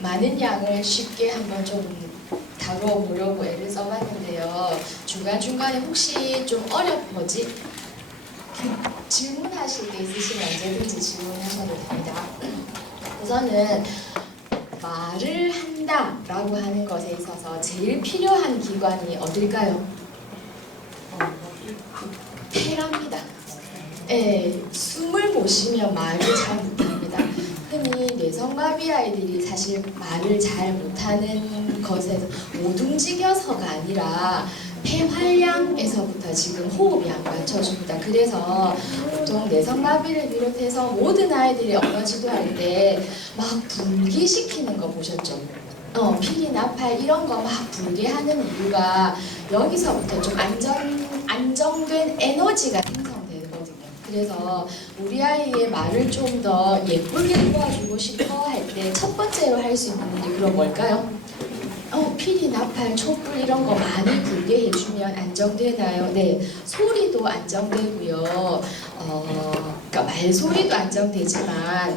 많은 양을 쉽게 한번 좀 다루어 보려고 애를 써봤는데요. 중간중간에 혹시 좀 어렵지? 질문하실 게 있으시면 언제든지 질문하셔도 됩니다. 우선은 말을 한다라고 하는 것에 있어서 제일 필요한 기관이 어딜까요? 폐랍니다. 네, 숨을 못 쉬면 말을 잘 못합니다. 흔히 뇌성마비 아이들이 사실 말을 잘 못하는 것에서 오둥지겨서가 아니라 폐활량에서부터 지금 호흡이 안 맞춰줍니다. 그래서 보통 뇌성마비를 비롯해서 모든 아이들이 언어 지도할 때 막 불기시키는 거 보셨죠? 피리, 나팔 이런 거 막 불게 하는 이유가 여기서부터 좀 안정된 에너지가 생성되거든요. 그래서 우리 아이의 말을 좀 더 예쁘게 도와주고 싶어 할 때 첫 번째로 할 수 있는 일이 그럼 뭘까요? 피리, 나팔, 촛불 이런 거 많이 불게 해주면 안정되나요? 네, 소리도 안정되고요. 그러니까 말소리도 안정되지만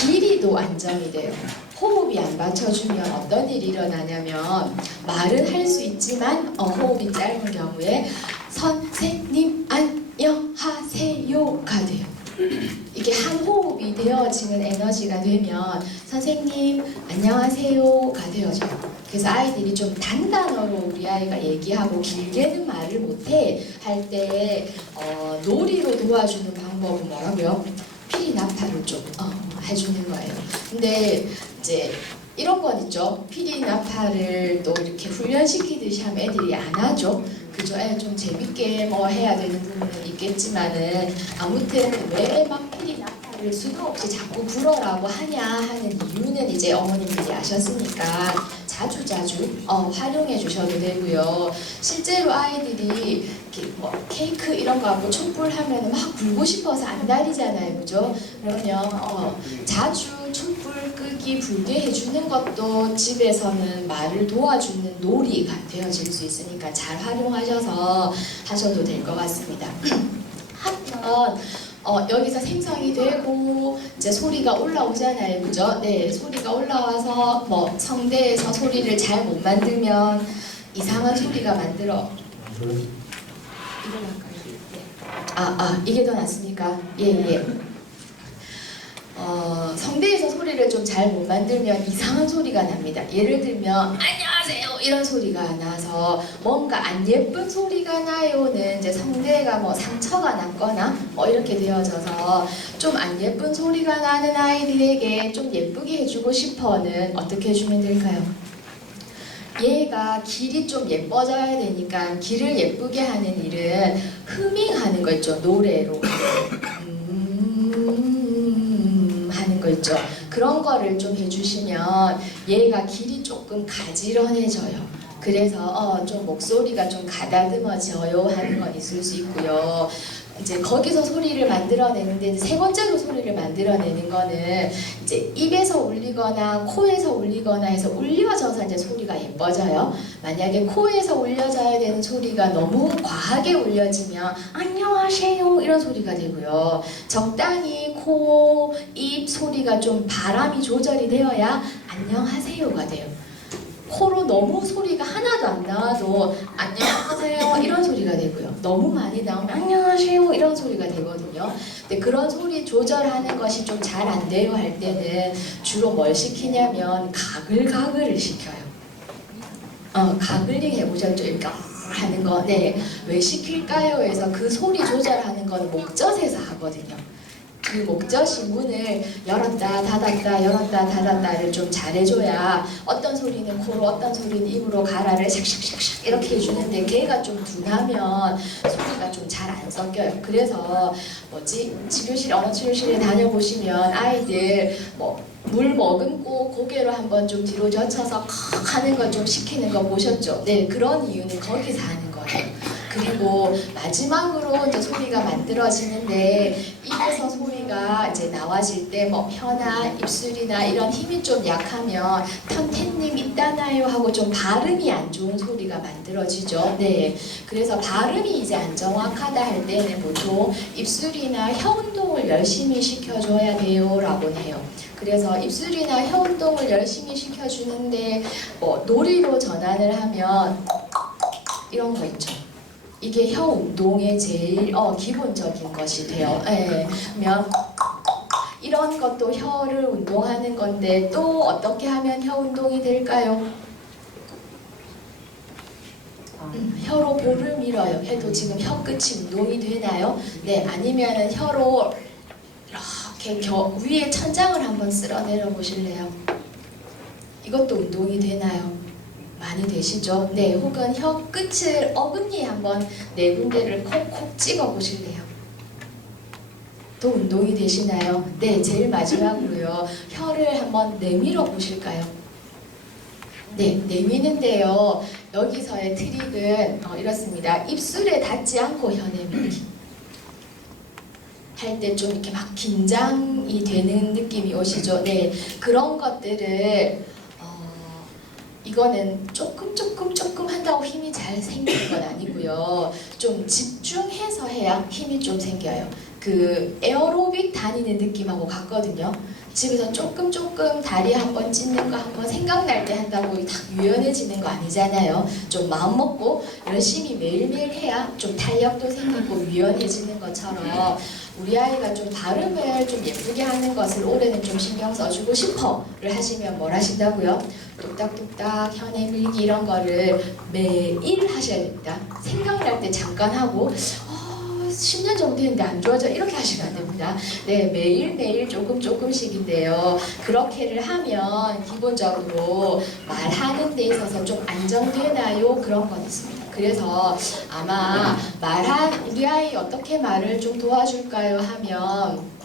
길이도 안정이 돼요. 호흡이 안 맞춰주면 어떤 일이 일어나냐면 말은 할 수 있지만 호흡이 짧은 경우에 선생님 안녕하세요가 돼요. 이게 한 호흡이 되어지는 에너지가 되면 선생님 안녕하세요가 되어져요. 그래서 아이들이 좀 단단어로 우리 아이가 얘기하고 길게는 말을 못해 할 때 놀이로 도와주는 방법은 뭐라고요? 피리 나팔을 좀 해주는 거예요. 근데 이제 이런 건 있죠. 피리 나팔을 또 이렇게 훈련시키듯이 하면 애들이 안 하죠. 그죠? 좀 재밌게 뭐 해야 되는 부분은 있겠지만은 아무튼 왜 막 피리 나팔을 수도 없이 자꾸 불어라고 하냐 하는 이유는 이제 어머님들이 아셨으니까 자주자주 활용해 주셔도 되고요. 실제로 아이들이 이렇게 뭐 케이크 이런 거 하고 촛불 하면 막 불고 싶어서 안달이잖아요. 그죠? 그러면 자주 촛불 끄기 불게 해주는 것도 집에서는 말을 도와주는 놀이가 되어질 수 있으니까 잘 활용하셔서 하셔도 될 것 같습니다. 한번 여기서 생성이 되고 이제 소리가 올라오잖아요. 그죠? 네, 소리가 올라와서 뭐 성대에서 소리를 잘 못 만들면 이상한 소리가 만들어. 일어날까요? 이게 더 낫습니까? 예. 성대에서 소리를 좀 잘 못 만들면 이상한 소리가 납니다. 예를 들면 안녕하세요 이런 소리가 나서 뭔가 안 예쁜 소리가 나요는 이제 성대가 뭐 상처가 났거나 뭐 이렇게 되어져서 좀 안 예쁜 소리가 나는 아이들에게 좀 예쁘게 해주고 싶어는 어떻게 해주면 될까요? 얘가 길이 좀 예뻐져야 되니까 길을 예쁘게 하는 일은 흐밍하는 거 있죠. 노래로 하는 거 있죠. 그런 거를 좀 해주시면 얘가 길이 조금 가지런해져요. 그래서 좀 목소리가 좀 가다듬어져요 하는 건 있을 수 있고요. 이제 거기서 소리를 만들어내는데 세 번째로 소리를 만들어내는 거는 이제 입에서 울리거나 코에서 울리거나 해서 울려져서 이제 소리가 예뻐져요. 만약에 코에서 울려져야 되는 소리가 너무 과하게 울려지면 안녕하세요 이런 소리가 되고요. 적당히 코, 입 소리가 좀 바람이 조절이 되어야 안녕하세요가 돼요. 코로 너무 소리가 하나도 안 나와도 안녕하세요 이런 소리가 되고요. 너무 많이 나오면 안녕하세요 이런 소리가 되거든요. 근데 그런 소리 조절하는 것이 좀 잘 안 돼요 할 때는 주로 뭘 시키냐면 가글가글을 시켜요. 가글링 해보셨죠? 이렇게 하는 거. 네. 왜 시킬까요? 해서 그 소리 조절하는 거는 목젖에서 하거든요. 그 목젖이 문을 열었다 닫았다 열었다 닫았다를 좀 잘해줘야 어떤 소리는 코로 어떤 소리는 입으로 가라를 샥샥샥샥 이렇게 해주는데 걔가 좀 둔하면 소리가 좀 잘 안 섞여요. 그래서 치료실 언어 치료실에 다녀보시면 아이들 물 머금고 고개로 한번 좀 뒤로 젖혀서 컥 하는 거 좀 시키는 거 보셨죠? 네, 그런 이유는 거기서 하는 거예요. 그리고 마지막으로 이제 소리가 만들어지는데 입에서 소리가 이제 나와질 때 뭐 혀나 입술이나 이런 힘이 좀 약하면 편태님 있다나요 하고 좀 발음이 안 좋은 소리가 만들어지죠. 네, 그래서 발음이 이제 안 정확하다 할 때는 보통 입술이나 혀 운동을 열심히 시켜줘야 돼요라고 해요. 그래서 입술이나 혀 운동을 열심히 시켜주는데 뭐 놀이로 전환을 하면 이런 거 있죠. 이게 혀 운동의 제일 기본적인 것이 돼요. 예. 그러면 이런 것도 혀를 운동하는 건데 또 어떻게 하면 혀 운동이 될까요? 혀로 볼을 밀어요. 해도 지금 혀 끝이 운동이 되나요? 네, 아니면은 혀로 이렇게 위에 천장을 한번 쓸어내려 보실래요? 이것도 운동이 되나요? 많이 되시죠? 네, 혹은 혀 끝을 어금니에 한번 네 군데를 콕콕 찍어 보실래요? 또 운동이 되시나요? 네, 제일 마지막으로요. 혀를 한번 내밀어 보실까요? 네, 내미는데요. 여기서의 트릭은 이렇습니다. 입술에 닿지 않고 혀 내밀기. 할 때 좀 이렇게 막 긴장이 되는 느낌이 오시죠? 네, 그런 것들을 이거는 조금 한다고 힘이 잘 생기는 건 아니고요. 좀 집중해서 해야 힘이 좀 생겨요. 그 에어로빅 다니는 느낌하고 같거든요. 집에서 조금 다리 한번 찢는 거 한번 생각날 때 한다고 딱 유연해지는 거 아니잖아요. 좀 마음 먹고 열심히 매일매일 해야 좀 탄력도 생기고 유연해지는 것처럼 우리 아이가 좀 발음을 좀 예쁘게 하는 것을 올해는 좀 신경 써주고 싶어를 하시면 뭘 하신다고요? 뚝딱뚝딱 혀 내밀기 이런 거를 매일 하셔야 됩니다. 생각날 때 잠깐 하고 10년 정도 됐는데 안 좋아져 이렇게 하시면 안 됩니다. 네, 매일매일 조금씩인데요. 그렇게를 하면 기본적으로 말하는 데 있어서 좀 안정되나요? 그런 건 있습니다. 그래서 아마 우리 아이 어떻게 말을 좀 도와줄까요? 하면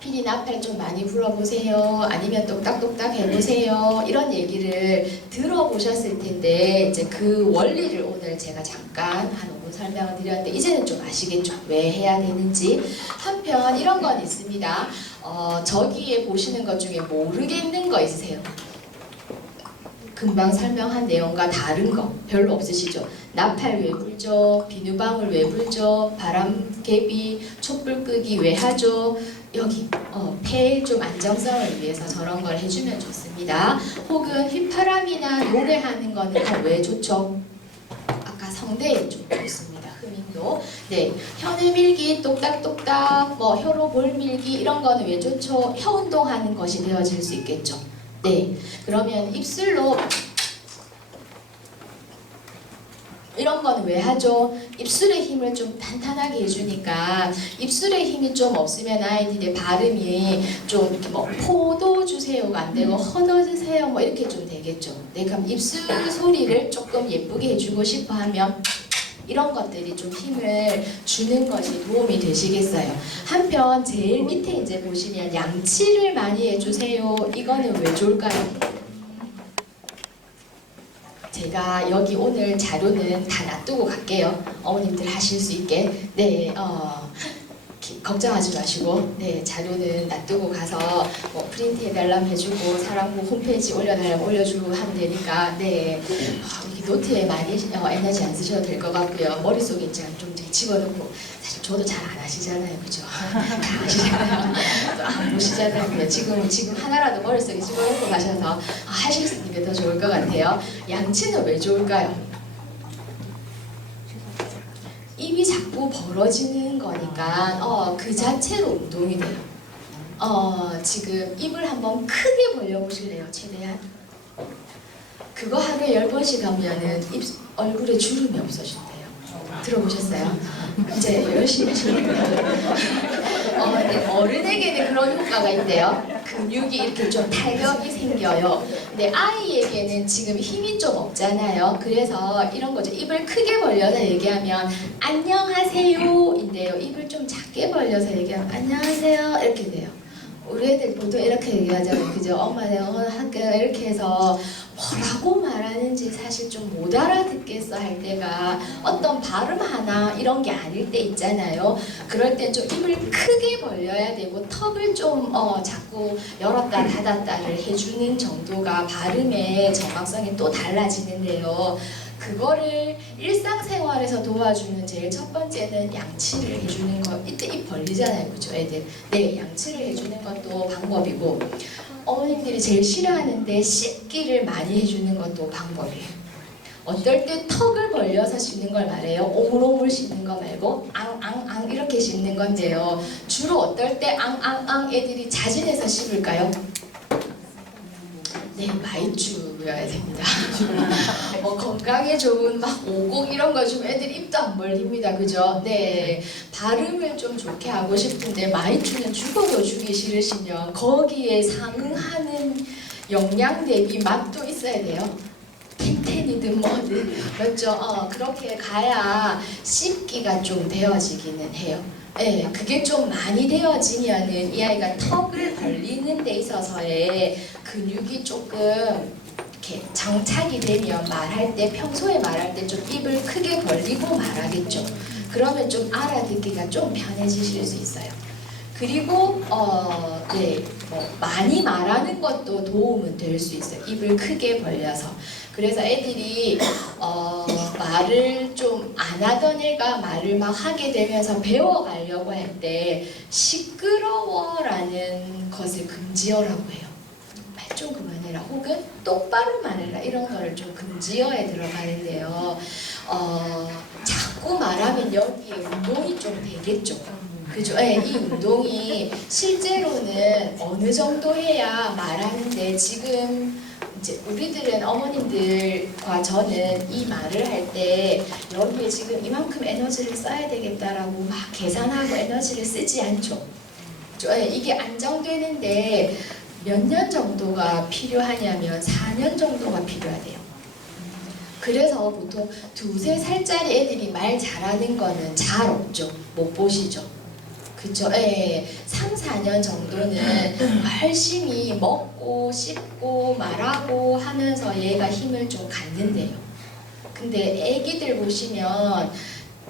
PD 나팔 좀 많이 불어보세요. 아니면 똑딱똑딱 해보세요. 이런 얘기를 들어보셨을 텐데 이제 그 원리를 오늘 제가 잠깐 한 5분 설명을 드렸는데 이제는 좀 아시겠죠? 왜 해야 되는지. 한편 이런 건 있습니다. 저기에 보시는 것 중에 모르겠는 거 있으세요? 금방 설명한 내용과 다른 거 별로 없으시죠? 나팔 왜 불죠? 비누방울 왜 불죠? 바람개비, 촛불 끄기 왜 하죠? 여기 폐의 좀 안정성을 위해서 저런 걸 해주면 좋습니다. 혹은 휘파람이나 노래하는 거는 왜 좋죠? 아까 성대에 좀 좋습니다. 흠인도. 네, 혀 내밀기, 똑딱똑딱, 뭐 혀로 볼 밀기 이런 거는 왜 좋죠? 혀 운동하는 것이 되어질 수 있겠죠. 네, 그러면 입술로 이런 거는 왜 하죠? 입술의 힘을 좀 탄탄하게 해주니까 입술의 힘이 좀 없으면 아이들의 발음이 좀 이렇게 뭐 포도 주세요가 안 되고 허더 주세요 뭐 이렇게 좀 되겠죠. 네, 그럼 입술 소리를 조금 예쁘게 해주고 싶어 하면 이런 것들이 좀 힘을 주는 것이 도움이 되시겠어요. 한편 제일 밑에 이제 보시면 양치를 많이 해주세요. 이거는 왜 좋을까요? 제가 여기 오늘 자료는 다 놔두고 갈게요. 어머님들 하실 수 있게. 네, 걱정하지 마시고, 네, 자료는 놔두고 가서 뭐 프린트 해달라면 해주고, 사랑부 홈페이지 올려달라면 올려주고 하면 되니까, 네, 이렇게 노트에 많이 에너지 안 쓰셔도 될 것 같고요. 머릿속에 이제 좀 집어넣고, 사실 저도 잘 안 하시잖아요, 그죠? 다 아시잖아요. 또 안 보시잖아요. 지금 하나라도 머릿속에 집어넣고 가셔서 하실 수 있는 게 더 좋을 것 같아요. 양치는 왜 좋을까요? 입이 자꾸 벌어지는 거니까 그 자체로 운동이 돼요. 지금 입을 한번 크게 벌려보실래요? 최대한. 그거 하루에 10번씩 하면은 얼굴에 주름이 없어진대요. 들어보셨어요? 이제 열심히 어른에게는 그런 효과가 있대요. 근육이 이렇게 좀 탄력이 생겨요. 근데 아이에게는 지금 힘이 좀 없잖아요. 그래서 이런 거죠. 입을 크게 벌려서 얘기하면 안녕하세요 인데요. 입을 좀 작게 벌려서 얘기하면 안녕하세요 이렇게 돼요. 우리 애들 보통 이렇게 얘기하잖아요. 그죠? 엄마 내가 오늘 학교 이렇게 해서 뭐라고 말하는지 사실 좀 못 알아듣겠어 할 때가 어떤 발음 하나 이런 게 아닐 때 있잖아요. 그럴 땐 좀 입을 크게 벌려야 되고 턱을 좀 자꾸 열었다 닫았다를 해주는 정도가 발음의 정확성이 또 달라지는데요. 그거를 일상생활에서 도와주는 제일 첫 번째는 양치를 해주는 거. 이때 입 벌리잖아요, 그죠, 애들? 네, 양치를 해주는 것도 방법이고, 어머님들이 제일 싫어하는데 씻기를 많이 해주는 것도 방법이에요. 어떨 때 턱을 벌려서 씻는 걸 말해요. 오물오물 씻는 거 말고 앙앙앙 이렇게 씻는 건데요. 주로 어떨 때 앙앙앙 애들이 자진해서 씹을까요? 네, 마이쮸여야 됩니다. 건강에 좋은 막 오곡 이런 거 주면 애들 입도 안 벌립니다. 그죠? 네, 발음을 좀 좋게 하고 싶은데 마이쮸는 죽어도 주기 싫으시면 거기에 상응하는 영양 대비 맛도 있어야 돼요. 텐텐이든 뭐든 그렇죠. 그렇게 가야 씹기가 좀 되어지기는 해요. 네, 그게 좀 많이 되어지면은 이 아이가 턱을 벌리는 데 있어서의 근육이 조금 이렇게 장착이 되면 말할 때 평소에 말할 때 좀 입을 크게 벌리고 말하겠죠. 그러면 좀 알아듣기가 좀 편해지실 수 있어요. 그리고 네, 많이 말하는 것도 도움은 될 수 있어요. 입을 크게 벌려서. 그래서 애들이 말을 좀 안 하던 애가 말을 막 하게 되면서 배워가려고 할 때 시끄러워라는 것을 금지어라고 해요. 말 좀 그만해라 혹은 똑바로 말해라 이런 거를 좀 금지어에 들어가는데요. 자꾸 말하면 여기에 운동이 좀 되겠죠. 그죠? 네, 이 운동이 실제로는 어느 정도 해야 말하는데 지금 이제 우리들은 어머님들과 저는 이 말을 할 때 여기에 지금 이만큼 에너지를 써야 되겠다라고 막 계산하고 에너지를 쓰지 않죠. 네, 이게 안정되는데 몇 년 정도가 필요하냐면 4년 정도가 필요하대요. 그래서 보통 2, 3살짜리 애들이 말 잘하는 거는 잘 없죠. 못 보시죠. 그쵸? 예, 3, 4년 정도는 열심히 먹고 씹고 말하고 하면서 얘가 힘을 좀 갖는데요. 근데 애기들 보시면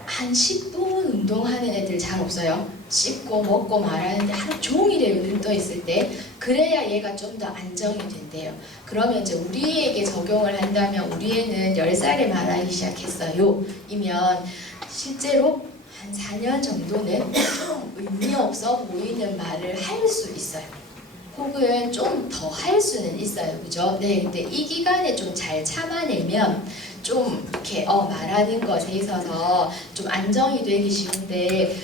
한 10분 운동하는 애들 잘 없어요. 씹고 먹고 말하는데 하루 종일에 눈 떠 있을 때 그래야 얘가 좀 더 안정이 된대요. 그러면 이제 우리에게 적용을 한다면 우리 애는 10살에 말하기 시작했어요. 이면 실제로 한 4년 정도는 좀 의미 없어 보이는 말을 할 수 있어요. 혹은 좀 더 할 수는 있어요. 그죠? 네, 근데 이 기간에 좀 잘 참아내면 좀 이렇게 말하는 것에 있어서 좀 안정이 되기 쉬운데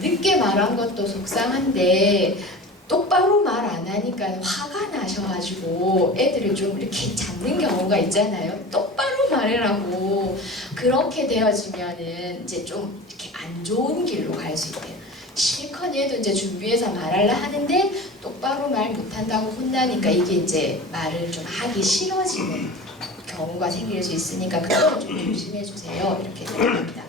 늦게 말한 것도 속상한데 똑바로 말 안 하니까 화가 나셔가지고 애들을 좀 이렇게 잡는 경우가 있잖아요. 똑바로 말해라고. 그렇게 되어지면은 이제 좀 이렇게 안 좋은 길로 갈 수 있대요. 실컷 얘도 이제 준비해서 말하려 하는데 똑바로 말 못한다고 혼나니까 이게 이제 말을 좀 하기 싫어지는 경우가 생길 수 있으니까 그거는 좀 조심해 주세요. 이렇게 됩니다.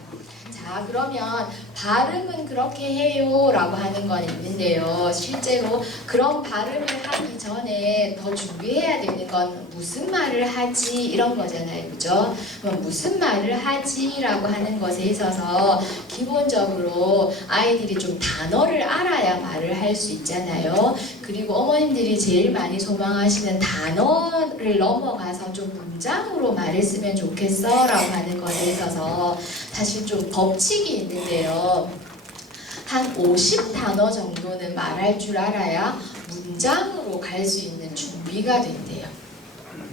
자, 그러면 발음은 그렇게 해요 라고 하는 건 있는데요. 실제로 그런 발음을 하기 전에 더 준비해야 되는 건 무슨 말을 하지 이런 거잖아요. 그죠? 그럼 무슨 말을 하지 라고 하는 것에 있어서 기본적으로 아이들이 좀 단어를 알아야 말을 할 수 있잖아요. 그리고 어머님들이 제일 많이 소망하시는 단어를 넘어가서 좀 문장으로 말했으면 좋겠어 라고 하는 것에 있어서 사실 좀 법칙이 있는데요. 한 50단어 정도는 말할 줄 알아야 문장으로 갈 수 있는 준비가 된대요.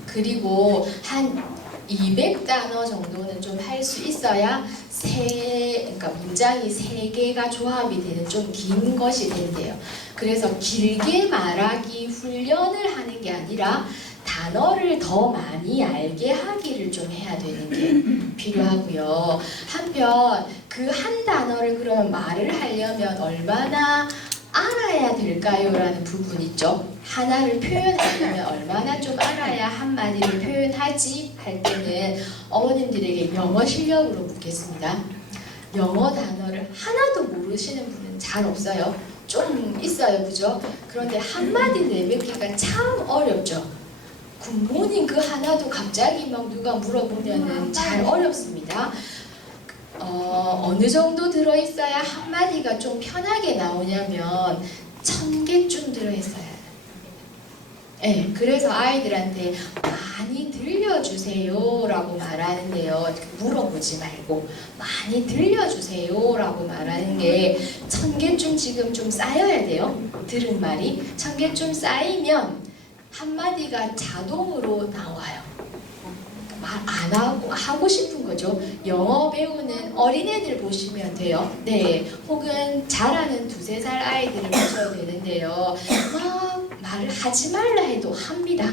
그리고 한 200단어 정도는 좀 할 수 있어야 그러니까 문장이 3개가 조합이 되는 좀 긴 것이 된대요. 그래서 길게 말하기 훈련을 하는 게 아니라 단어를 더 많이 알게 하기를 좀 해야 되는 게 필요하고요. 한편 그 한 단어를 그러면 말을 하려면 얼마나 알아야 될까요? 라는 부분 있죠. 하나를 표현하려면 얼마나 좀 알아야 한마디를 표현하지 할 때는 어머님들에게 영어 실력으로 묻겠습니다. 영어 단어를 하나도 모르시는 분은 잘 없어요. 좀 있어요, 그죠? 그런데 한마디 내뱉기가 참 어렵죠. 굿모닝 그 하나도 갑자기 막 누가 물어보면은 잘 어렵습니다. 어느 정도 들어있어야 한마디가 좀 편하게 나오냐면 1000개쯤 들어있어야 돼요. 네, 그래서 아이들한테 많이 들려주세요 라고 말하는데요. 물어보지 말고 많이 들려주세요 라고 말하는 게 1000개쯤 지금 좀 쌓여야 돼요. 들은 말이 1000개쯤 쌓이면 한마디가 자동으로 나와요. 말 안 하고 싶은 거죠. 영어 배우는 어린애들 보시면 돼요. 네, 혹은 잘하는 2~3살 아이들을 보셔도 되는데요. 막 말을 하지 말라 해도 합니다.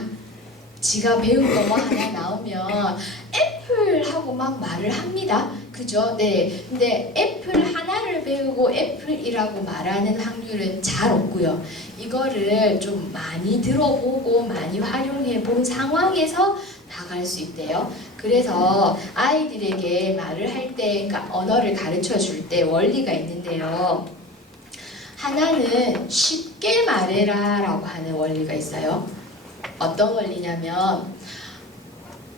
지가 배운 거 뭐 하나 나오면 애플 하고 막 말을 합니다. 그죠? 네. 근데 애플 하나를 배우고 애플이라고 말하는 확률은 잘 없고요. 이거를 좀 많이 들어보고 많이 활용해 본 상황에서 나갈 수 있대요. 그래서 아이들에게 말을 할 때, 그러니까 언어를 가르쳐 줄 때 원리가 있는데요. 하나는 쉽게 말해라 라고 하는 원리가 있어요. 어떤 원리냐면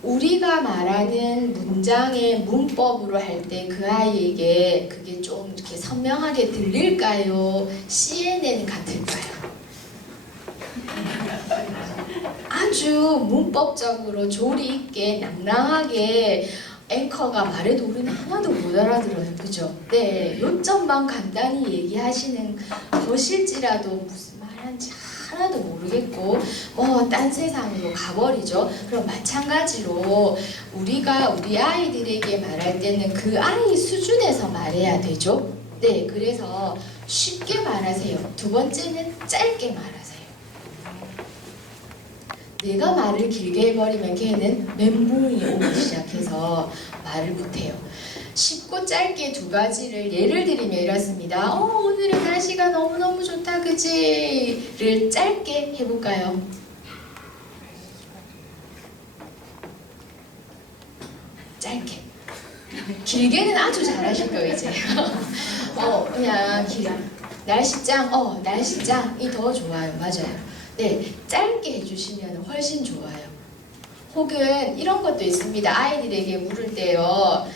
우리가 말하는 문장의 문법으로 할 때 그 아이에게 그게 좀 이렇게 선명하게 들릴까요? CNN 같을까요? 아주 문법적으로 조리 있게 낭랑하게 앵커가 말해도 우리는 하나도 못 알아들어요. 그죠? 네, 요점만 간단히 얘기하시는 것일지라도 무슨 말하는지 하나도 모르겠고 뭐 딴 세상으로 가버리죠. 그럼 마찬가지로 우리가 우리 아이들에게 말할 때는 그 아이 수준에서 말해야 되죠. 네, 그래서 쉽게 말하세요. 두 번째는 짧게 말하세요. 내가 말을 길게 해버리면 걔는 멘붕이 오기 시작해서 말을 못해요. 쉽고 짧게 두 가지를 예를 들면 이렇습니다. 오늘은 날씨가 너무너무 좋다 그지? 를 짧게 해볼까요? 짧게. 길게는 아주 잘하실 거예요 이제. 그냥 날씨짱, 날씨짱이 더 좋아요. 맞아요. 네, 짧게 해주시면 훨씬 좋아요. 혹은 이런 것도 있습니다. 아이들에게 물을 때요.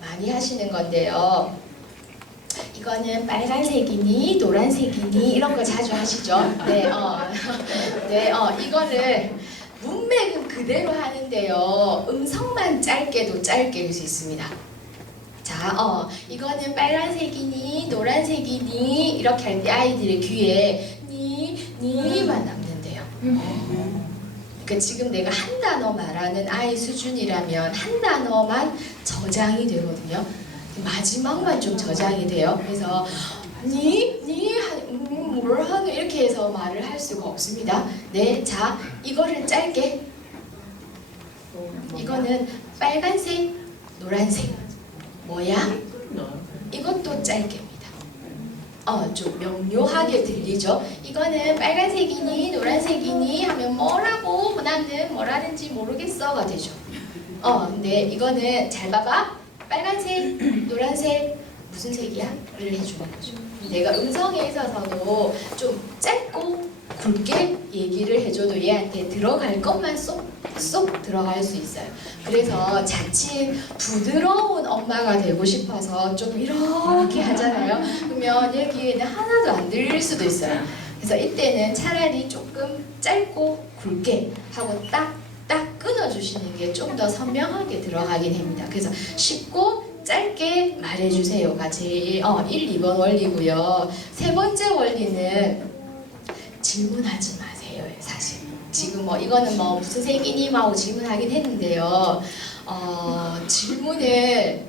많이 하시는 건데요. 이거는 빨간색이니 노란색이니 이런 거 자주 하시죠? 네, 네, 이거를 문맥은 그대로 하는데요. 음성만 짧게도 짧게 할 수 있습니다. 자, 이거는 빨간색이니 노란색이니 이렇게 할 때 아이들의 귀에 니만 남는데요. 그러니까 지금 내가 한 단어 말하는 아이 수준이라면 한 단어만 저장이 되거든요. 마지막만 좀 저장이 돼요. 그래서 뭘 하는 이렇게 해서 말을 할 수가 없습니다. 네, 자 이거를 짧게. 이거는 빨간색, 노란색 모양. 이것도 짧게. 좀 명료하게 들리죠? 이거는 빨간색이니 노란색이니 하면 뭐라고 나는 뭐라는지 모르겠어가 되죠. 근데 이거는 잘 봐봐. 빨간색, 노란색 무슨 색이야? 를 해주는 거죠. 내가 음성에 있어서도 좀 짧고 굵게 얘기를 해줘도 얘한테 들어갈 것만 쏙 들어갈 수 있어요. 그래서 자칫 부드러운 엄마가 되고 싶어서 좀 이렇게 하잖아요. 그러면 얘 귀에는 하나도 안 들릴 수도 있어요. 그래서 이때는 차라리 조금 짧고 굵게 하고 딱 끊어주시는 게 좀 더 선명하게 들어가긴 합니다. 그래서 쉽고 짧게 말해주세요가 제일 1, 2번 원리고요. 세 번째 원리는 질문하지 마세요. 사실 지금 이거는 무슨 색이니 하고 질문하긴 했는데요. 질문을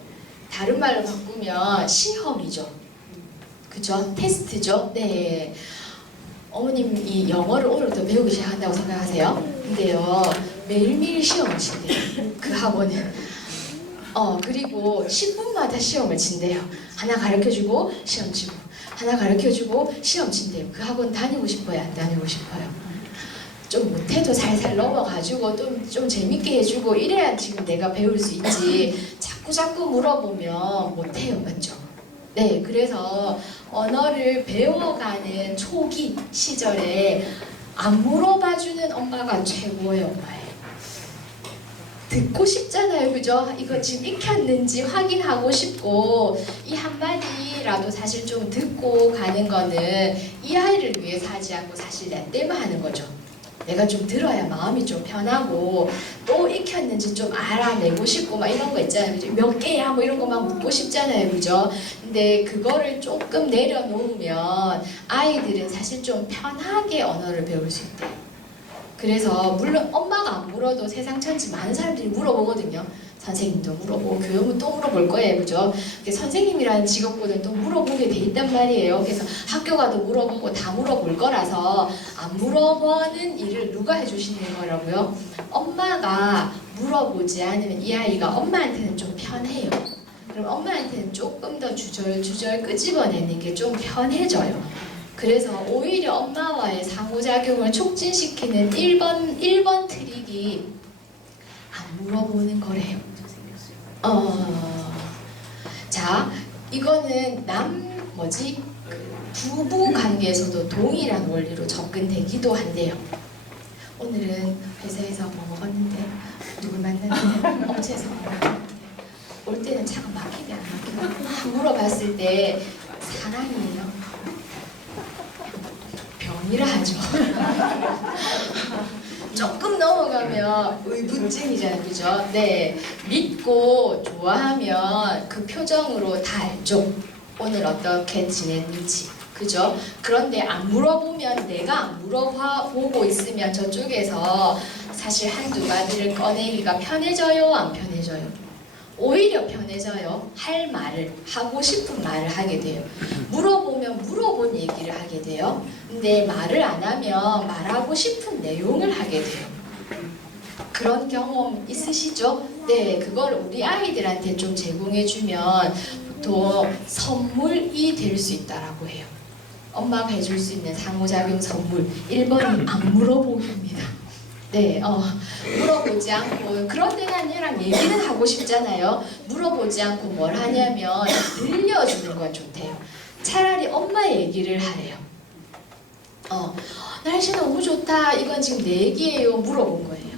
다른 말로 바꾸면 시험이죠. 그죠? 테스트죠. 네. 어머님이 영어를 오늘부터 배우기 시작한다고 생각하세요. 근데요 매일매일 시험을 친대요. 그 학원은. 그리고 10분마다 시험을 친대요. 하나 가르쳐주고 시험 치고 하나 가르쳐주고 시험 친대요. 그 학원 다니고 싶어요? 안 다니고 싶어요? 좀 못해도 살살 넘어가지고 좀 재밌게 해주고 이래야 지금 내가 배울 수 있지. 자꾸 물어보면 못해요. 맞죠? 네, 그래서 언어를 배워가는 초기 시절에 안 물어봐주는 엄마가 최고의 엄마예요. 듣고 싶잖아요, 그죠? 이거 지금 익혔는지 확인하고 싶고, 이 한마디라도 사실 좀 듣고 가는 거는 이 아이를 위해서 하지 않고 사실 내 때문에 하는 거죠. 내가 좀 들어야 마음이 좀 편하고, 또 익혔는지 좀 알아내고 싶고 막 이런 거 있잖아요, 그죠? 몇 개야 뭐 이런 거 막 묻고 싶잖아요, 그죠? 근데 그거를 조금 내려놓으면 아이들은 사실 좀 편하게 언어를 배울 수 있대요. 그래서 물론 엄마가 안 물어도 세상 천지 많은 사람들이 물어보거든요. 선생님도 물어보고 교육은 또 물어볼 거예요, 그죠? 선생님이라는 직업보다는 또 물어보게 돼 있단 말이에요. 그래서 학교 가도 물어보고 다 물어볼 거라서 안 물어보는 일을 누가 해주시는 거라고요? 엄마가 물어보지 않으면 이 아이가 엄마한테는 좀 편해요. 그럼 엄마한테는 조금 더 주절주절 끄집어내는 게 좀 편해져요. 그래서 오히려 엄마와의 상호작용을 촉진시키는 1번 트릭이 안 물어보는 거래요. 자, 이거는 부부 관계에서도 동일한 원리로 접근되기도 한데요. 오늘은 회사에서 뭐 먹었는데, 누굴 만났는데, 업체에서 뭐 먹었는데, 올 때는 차가 막히게 안 막히게 물어봤을 때 사랑이에요. 병이라 하죠. 조금 넘어가면 의부증이잖아요, 그죠? 네, 믿고 좋아하면 그 표정으로 다 알죠. 오늘 어떻게 지냈는지, 그죠? 그런데 안 물어보면, 내가 안 물어보고 있으면 저쪽에서 사실 한두 마디를 꺼내기가 편해져요, 안 편해져요? 오히려 편해져요. 할 말을, 하고 싶은 말을 하게 돼요. 물어보면 물어본 얘기를 하게 돼요. 근데 말을 안 하면 말하고 싶은 내용을 하게 돼요. 그런 경험 있으시죠? 네, 그걸 우리 아이들한테 좀 제공해주면 보통 선물이 될 수 있다라고 해요. 엄마가 해줄 수 있는 상호작용 선물 1번은 안 물어보기입니다. 네, 물어보지 않고, 그런데 난 얘랑 얘기는 하고 싶잖아요. 물어보지 않고 뭘 하냐면 들려주는 건 좋대요. 차라리 엄마 얘기를 하래요. 날씨 너무 좋다. 이건 지금 내 얘기예요. 물어본 거예요.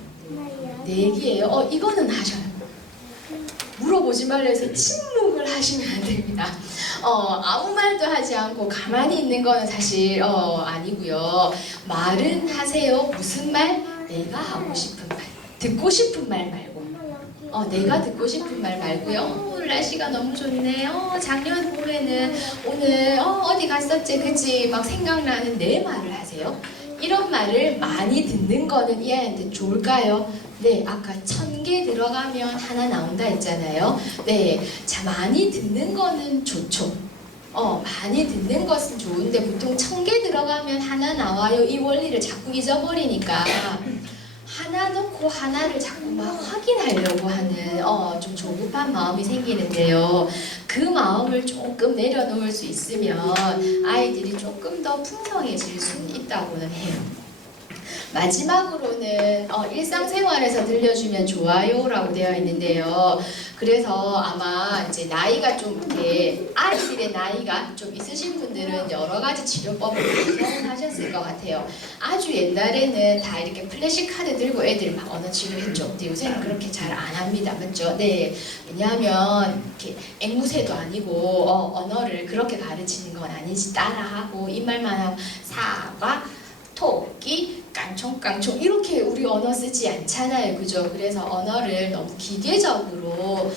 내 얘기예요. 이거는 하셔요. 물어보지 말라 해서 침묵을 하시면 안 됩니다. 아무 말도 하지 않고 가만히 있는 거는 사실 아니고요. 말은 하세요. 무슨 말? 내가 하고 싶은 말, 듣고 싶은 말 말고, 내가 듣고 싶은 말 말고요. 오늘 날씨가 너무 좋네. 작년 봄에는 오늘 어디 갔었지, 그치? 막 생각나는 내 말을 하세요. 이런 말을 많이 듣는 거는 이 아이한테 좋을까요? 네, 아까 1000개 들어가면 하나 나온다 했잖아요. 네, 자, 많이 듣는 거는 좋죠. 많이 듣는 것은 좋은데 보통 1000개 들어가면 하나 나와요. 이 원리를 자꾸 잊어버리니까 하나 넣고 하나를 자꾸 막 확인하려고 하는 좀 조급한 마음이 생기는데요. 그 마음을 조금 내려놓을 수 있으면 아이들이 조금 더 풍성해질 수는 있다고는 해요. 마지막으로는 일상생활에서 들려주면 좋아요 라고 되어 있는데요. 그래서 아마 이제 나이가 좀 이렇게 아이들의 나이가 좀 있으신 분들은 여러 가지 치료법을 경험하셨을 것 같아요. 아주 옛날에는 다 이렇게 플래시카드 들고 애들 막 언어 치료했죠. 근데 요새는 그렇게 잘 안 합니다. 맞죠? 네. 왜냐하면 이렇게 앵무새도 아니고 언어를 그렇게 가르치는 건 아니지. 따라하고 입말만 하고 사과, 토끼, 깡총깡총 이렇게 우리 언어 쓰지 않잖아요, 그죠? 그래서 언어를 너무 기계적으로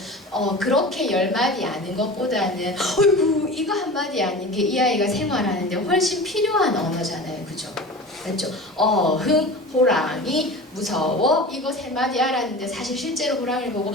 그렇게 10마디 아는 것보다는 어이구 이거 한마디 아는 게 이 아이가 생활하는데 훨씬 필요한 언어잖아요, 그죠? 맞죠? 흥, 호랑이, 무서워 이거 3마디 알았는데 사실 실제로 호랑이를 보고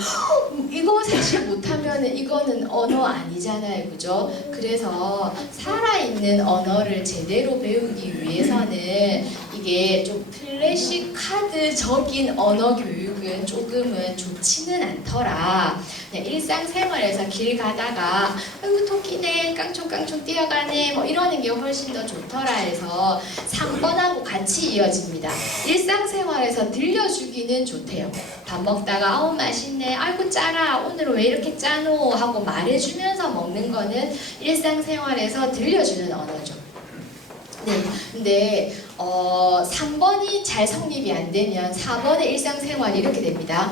이거 사실 못하면은 이거는 언어 아니잖아요, 그죠? 그래서 살아있는 언어를 제대로 배우기 위해서는 이게 좀 플래시카드적인 언어 교육을 혹은 조금은 좋지는 않더라. 그냥 일상생활에서 길 가다가 아이고 토끼네 깡총깡총 뛰어가네 뭐 이러는 게 훨씬 더 좋더라 해서 3번하고 같이 이어집니다. 일상생활에서 들려주기는 좋대요. 밥 먹다가 아우 맛있네 아이고 짜라 오늘은 왜 이렇게 짜노 하고 말해주면서 먹는 거는 일상생활에서 들려주는 언어죠. 네, 근데 3번이 잘 성립이 안 되면 4번의 일상생활이 이렇게 됩니다.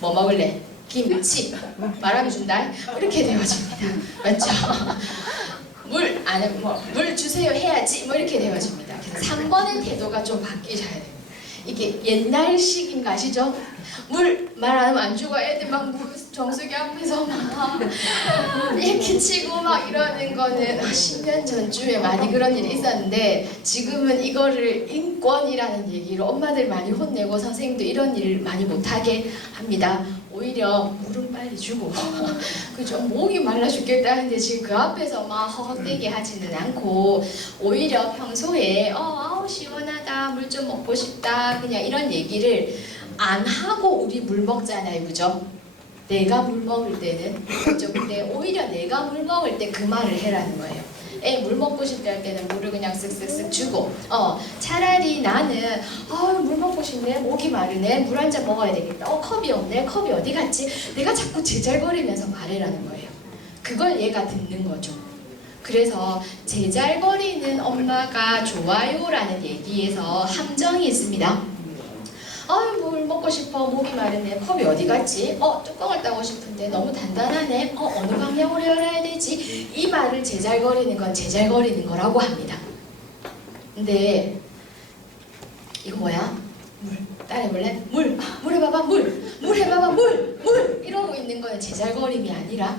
뭐 먹을래? 김치 말하면 준다 이렇게 되어집니다. 맞죠? 물 주세요 해야지 뭐 이렇게 되어집니다. 그래서 3번의 태도가 좀 바뀌셔야 됩니다. 이게 옛날식인가 아시죠? 물 말 안 하면 안 주고 애들 막 정수기 앞에서 막 이렇게 치고 막 이러는 거는 10년 전쯤에 많이 그런 일이 있었는데 지금은 이거를 인권이라는 얘기로 엄마들 많이 혼내고 선생님도 이런 일 많이 못하게 합니다. 오히려 물은 빨리 주고 그죠? 목이 말라 죽겠다는데 지금 그 앞에서 막 허헛대게 하지는 않고 오히려 평소에 아우 시원하다 물 좀 먹고 싶다 그냥 이런 얘기를 안 하고 우리 물 먹잖아요, 그죠? 내가 물 먹을 때는 그죠? 근데 오히려 내가 물 먹을 때 그 말을 해라는 거예요. 애 물 먹고 싶다 할 때는 물을 그냥 쓱쓱쓱 주고 차라리 나는 물 먹고 싶네 목이 마르네 물 한 잔 먹어야 되겠다 컵이 없네 컵이 어디 갔지 내가 자꾸 제잘거리면서 말해라는 거예요. 그걸 얘가 듣는 거죠. 그래서 제잘거리는 엄마가 좋아요라는 얘기에서 함정이 있습니다. 물 먹고 싶어 목이 마르네 컵이 어디 갔지 뚜껑을 따고 싶은데 너무 단단하네 어느 방향으로 열어야 되지 이 말을 제잘거리는 건 제잘거리는 거라고 합니다. 근데 이거 뭐야? 물 따라해볼래? 물 해봐봐 물 해봐봐 물 이러고 있는 거는 제잘거림이 아니라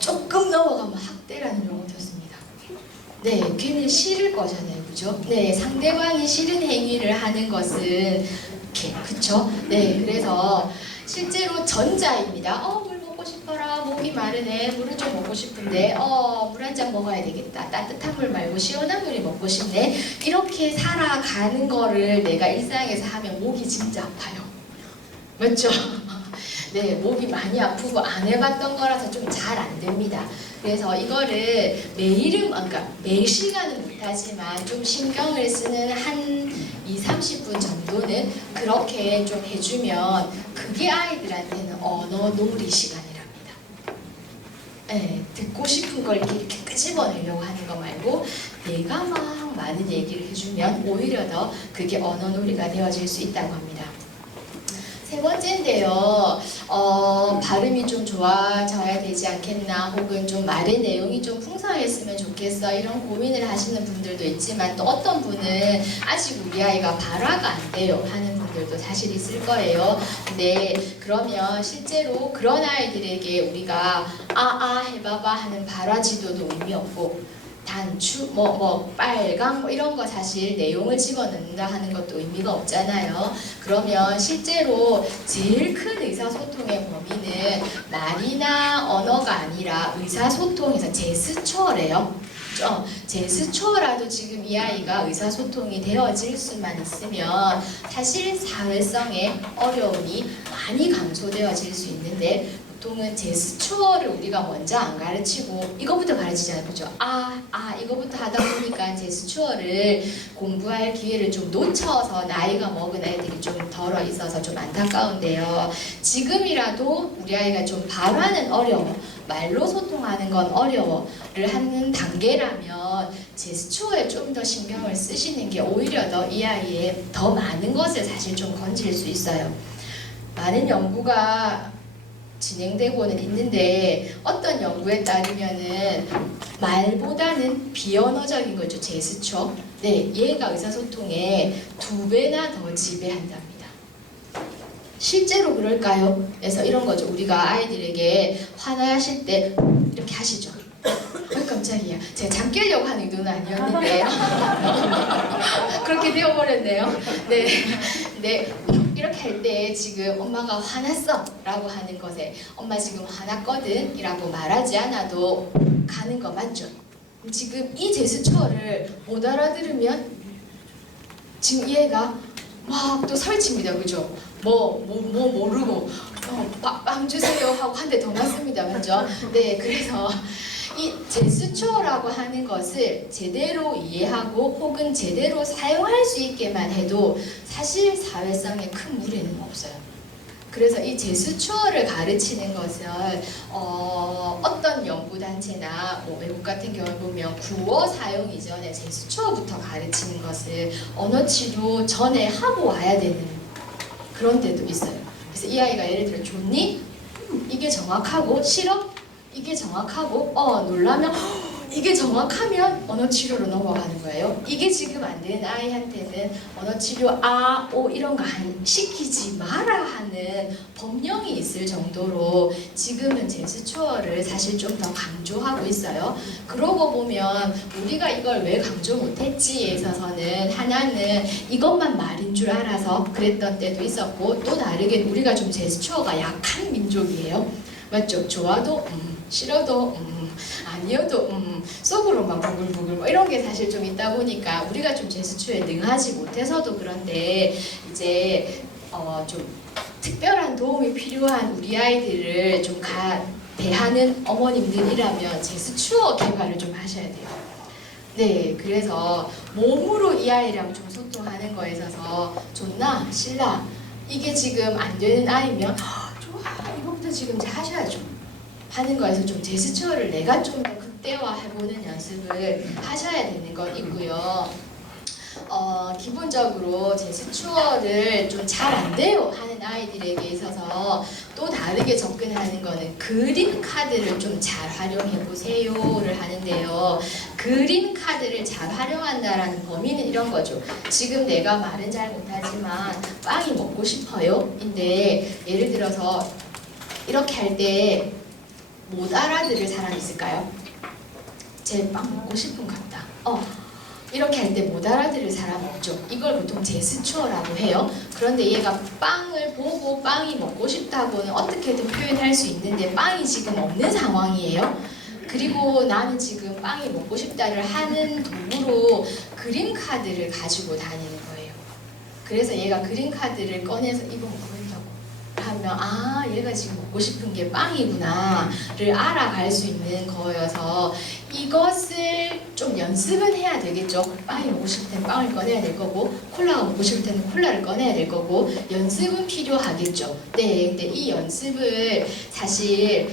조금 넘어가면 학대라는 용어 였습니다. 네, 괜히 싫을 거잖아요, 그죠? 네, 상대방이 싫은 행위를 하는 것은 이렇게, 그쵸? 네, 그래서 실제로 전자입니다. 물 먹고 싶어라, 목이 마르네, 물을 좀 먹고 싶은데, 물 한 잔 먹어야 되겠다. 따뜻한 물 말고 시원한 물이 먹고 싶네. 이렇게 살아가는 거를 내가 일상에서 하면 목이 진짜 아파요. 맞죠? 네, 목이 많이 아프고 안 해봤던 거라서 좀 잘 안 됩니다. 그래서 이거를 그러니까 매일 시간은 못하지만 좀 신경을 쓰는 한 2~30분 정도는 그렇게 좀 해주면 그게 아이들한테는 언어 놀이 시간이랍니다. 네, 듣고 싶은 걸 이렇게 끄집어내려고 하는 거 말고 내가 막 많은 얘기를 해주면 오히려 더 그게 언어 놀이가 되어질 수 있다고 합니다. 세 번째인데요. 발음이 좀 좋아져야 되지 않겠나 혹은 좀 말의 내용이 좀 풍성했으면 좋겠어 이런 고민을 하시는 분들도 있지만 또 어떤 분은 아직 우리 아이가 발화가 안 돼요 하는 분들도 사실 있을 거예요. 근데 그러면 실제로 그런 아이들에게 우리가 해봐봐 하는 발화 지도도 의미 없고 단추, 빨강 이런 거 사실 내용을 집어넣는다 하는 것도 의미가 없잖아요. 그러면 실제로 제일 큰 의사소통의 범위는 말이나 언어가 아니라 의사소통에서 제스처래요. 제스처라도 지금 이 아이가 의사소통이 되어질 수만 있으면 사실 사회성의 어려움이 많이 감소되어질 수 있는데 보통은 제스처를 우리가 먼저 안 가르치고 이거부터 가르치잖아요. 그죠? 이거부터 하다 보니까 제스처를 공부할 기회를 좀 놓쳐서 나이가 먹은 아이들이 좀 덜어 있어서 좀 안타까운데요. 지금이라도 우리 아이가 좀 발화는 어려워 말로 소통하는 건 어려워를 하는 단계라면 제스처에 좀 더 신경을 쓰시는 게 오히려 더 이 아이의 더 많은 것을 사실 좀 건질 수 있어요. 많은 연구가 진행되고는 있는데 어떤 연구에 따르면은 말보다는 비언어적인 거죠. 제스처. 네, 얘가 의사소통에 2배나 더 지배한답니다. 실제로 그럴까요? 그래서 이런 거죠. 우리가 아이들에게 화나실 때 이렇게 하시죠. 깜짝이야. 제가 잠 깨려고 하는 의도는 아니었는데 그렇게 되어버렸네요. 네. 근데 이렇게 할 때 지금 엄마가 화났어 라고 하는 것에 엄마 지금 화났거든 이라고 말하지 않아도 가는 거 맞죠? 지금 이 제스처를 못 알아들으면 지금 얘가 막 또 설치입니다. 그죠? 뭐 모르고 빵 주세요 하고 한 대 더 맞습니다. 그죠? 네, 그래서 이 제스처라고 하는 것을 제대로 이해하고 혹은 제대로 사용할 수 있게만 해도 사실 사회성에 큰 무리는 없어요. 그래서 이 제스처를 가르치는 것을 어떤 연구단체나 뭐 외국 같은 경우 보면 구어 사용 이전에 제스처부터 가르치는 것을 언어치료 전에 하고 와야 되는 그런 데도 있어요. 그래서 이 아이가 예를 들어 좋니? 이게 정확하고 싫어? 이게 정확하고 놀라면 이게 정확하면 언어치료로 넘어가는 거예요. 이게 지금 안 되는 아이한테는 언어치료 오 이런 거 시키지 마라 하는 법령이 있을 정도로 지금은 제스처를 사실 좀 더 강조하고 있어요. 그러고 보면 우리가 이걸 왜 강조 못했지에 있어서는 하나는 이것만 말인 줄 알아서 그랬던 때도 있었고 또 다르게 우리가 좀 제스처가 약한 민족이에요. 맞죠? 좋아도 싫어도 아니어도 속으로만 부글부글 뭐 이런 게 사실 좀 있다 보니까 우리가 좀 제스처에 능하지 못해서도 그런데 이제 좀 특별한 도움이 필요한 우리 아이들을 좀 대하는 어머님들이라면 제스처 개발을 좀 하셔야 돼요. 네, 그래서 몸으로 이 아이랑 좀 소통하는 거에 있어서 좋나 싫나 이게 지금 안 되는 아이면 좋아 이거부터 지금 하셔야죠 하는 거에서 좀 제스처를 내가 좀 더 극대화해보는 연습을 하셔야 되는 건 있고요. 기본적으로 제스처를 좀 잘 안 돼요 하는 아이들에게 있어서 또 다르게 접근하는 거는 그림 카드를 좀 잘 활용해 보세요를 하는데요. 그림 카드를 잘 활용한다라는 범위는 이런 거죠. 지금 내가 말은 잘 못하지만 빵이 먹고 싶어요 인데 예를 들어서 이렇게 할 때 못 알아들을 사람 있을까요? 제 빵 먹고 싶은 것 같다. 이렇게 할 때 못 알아들을 사람 없죠. 이걸 보통 제스처라고 해요. 그런데 얘가 빵을 보고 빵이 먹고 싶다고는 어떻게든 표현할 수 있는데 빵이 지금 없는 상황이에요. 그리고 나는 지금 빵이 먹고 싶다를 하는 도구로 그림 카드를 가지고 다니는 거예요. 그래서 얘가 그림 카드를 꺼내서 이거 먹고 싶다고 하면 얘가 지금 먹고 싶은 게 빵이구나를 알아갈 수 있는 거여서 이것을 좀 연습은 해야 되겠죠. 빵이 먹고 싶을 때는 빵을 꺼내야 될 거고 콜라가 먹고 싶을 때는 콜라를 꺼내야 될 거고 연습은 필요하겠죠. 네, 근데 이 연습을 사실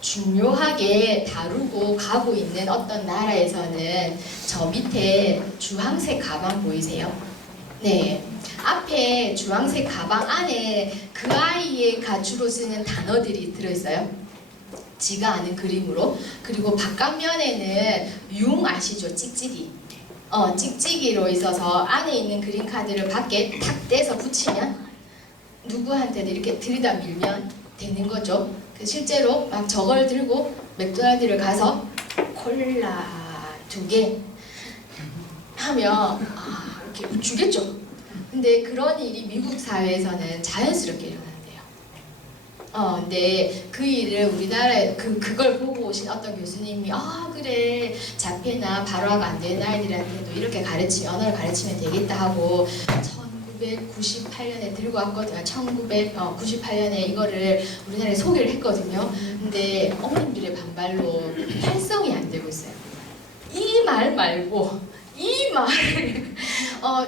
중요하게 다루고 가고 있는 어떤 나라에서는 저 밑에 주황색 가방 보이세요? 네, 앞에 주황색 가방 안에 그 아이의 가주로 쓰는 단어들이 들어있어요. 지가 아는 그림으로. 그리고 바깥면에는 융 아시죠? 찍찍이. 찍찍이로 있어서 안에 있는 그림 카드를 밖에 탁 떼서 붙이면 누구한테도 이렇게 들이다 밀면 되는 거죠. 실제로 막 저걸 들고 맥도날드를 가서 콜라 2개 하면 이렇게 주겠죠. 근데 그런 일이 미국 사회에서는 자연스럽게 일어난대요. 근데 그 일을 우리나라에 그걸 보고 오신 어떤 교수님이 그래 자폐나 발화가 안 되는 아이들한테도 이렇게 언어를 가르치면 되겠다 하고 1998년에 들고 왔거든요. 1998년에 이거를 우리나라에 소개를 했거든요. 근데 어머님들의 반발로 활성이 안 되고 있어요. 이 말 말고 이 말을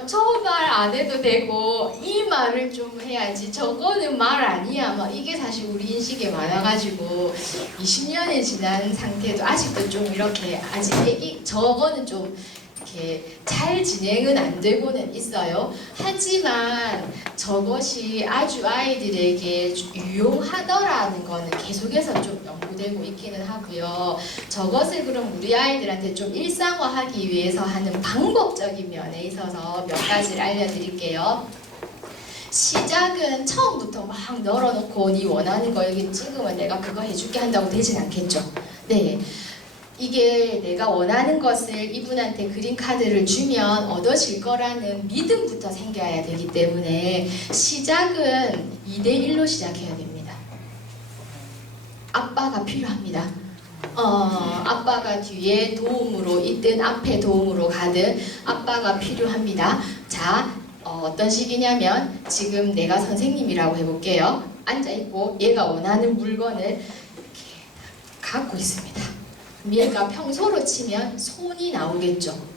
저 말 안 해도 되고 이 말을 좀 해야지 저거는 말 아니야 막 이게 사실 우리 인식에 많아가지고 20년이 지난 상태도 아직도 좀 이렇게 아직 저거는 좀 이렇게 잘 진행은 안 되고는 있어요. 하지만 저것이 아주 아이들에게 유용하더라는 거는 계속해서 좀 연구되고 있기는 하고요. 저것을 그럼 우리 아이들한테 좀 일상화하기 위해서 하는 방법적인 면에 있어서 몇 가지를 알려드릴게요. 시작은 처음부터 막 널어놓고 네 원하는 거 여기 찍으면 내가 그거 해줄게 한다고 되진 않겠죠. 네. 이게 내가 원하는 것을 이분한테 그림 카드를 주면 얻어질 거라는 믿음부터 생겨야 되기 때문에 시작은 2대1로 시작해야 됩니다. 아빠가 필요합니다. 아빠가 뒤에 도움으로 있든 앞에 도움으로 가든 아빠가 필요합니다. 자, 어떤 식이냐면 지금 내가 선생님이라고 해볼게요. 앉아있고 얘가 원하는 물건을 이렇게 갖고 있습니다. 얘가 평소로 치면 손이 나오겠죠.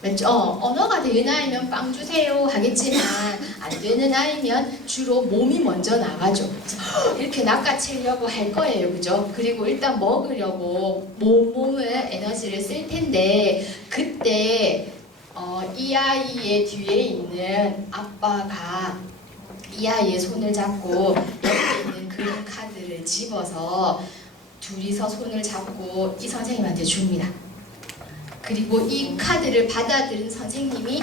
맞죠? 언어가 되는 아이면 빵 주세요 하겠지만 안 되는 아이면 주로 몸이 먼저 나가죠. 이렇게 낚아채려고 할 거예요. 그죠? 그리고 일단 먹으려고 몸을 에너지를 쓸 텐데 그때 이 아이의 뒤에 있는 아빠가 이 아이의 손을 잡고 옆에 있는 그림 카드를 집어서 둘이서 손을 잡고 이 선생님한테 줍니다. 그리고 이 카드를 받아들인 선생님이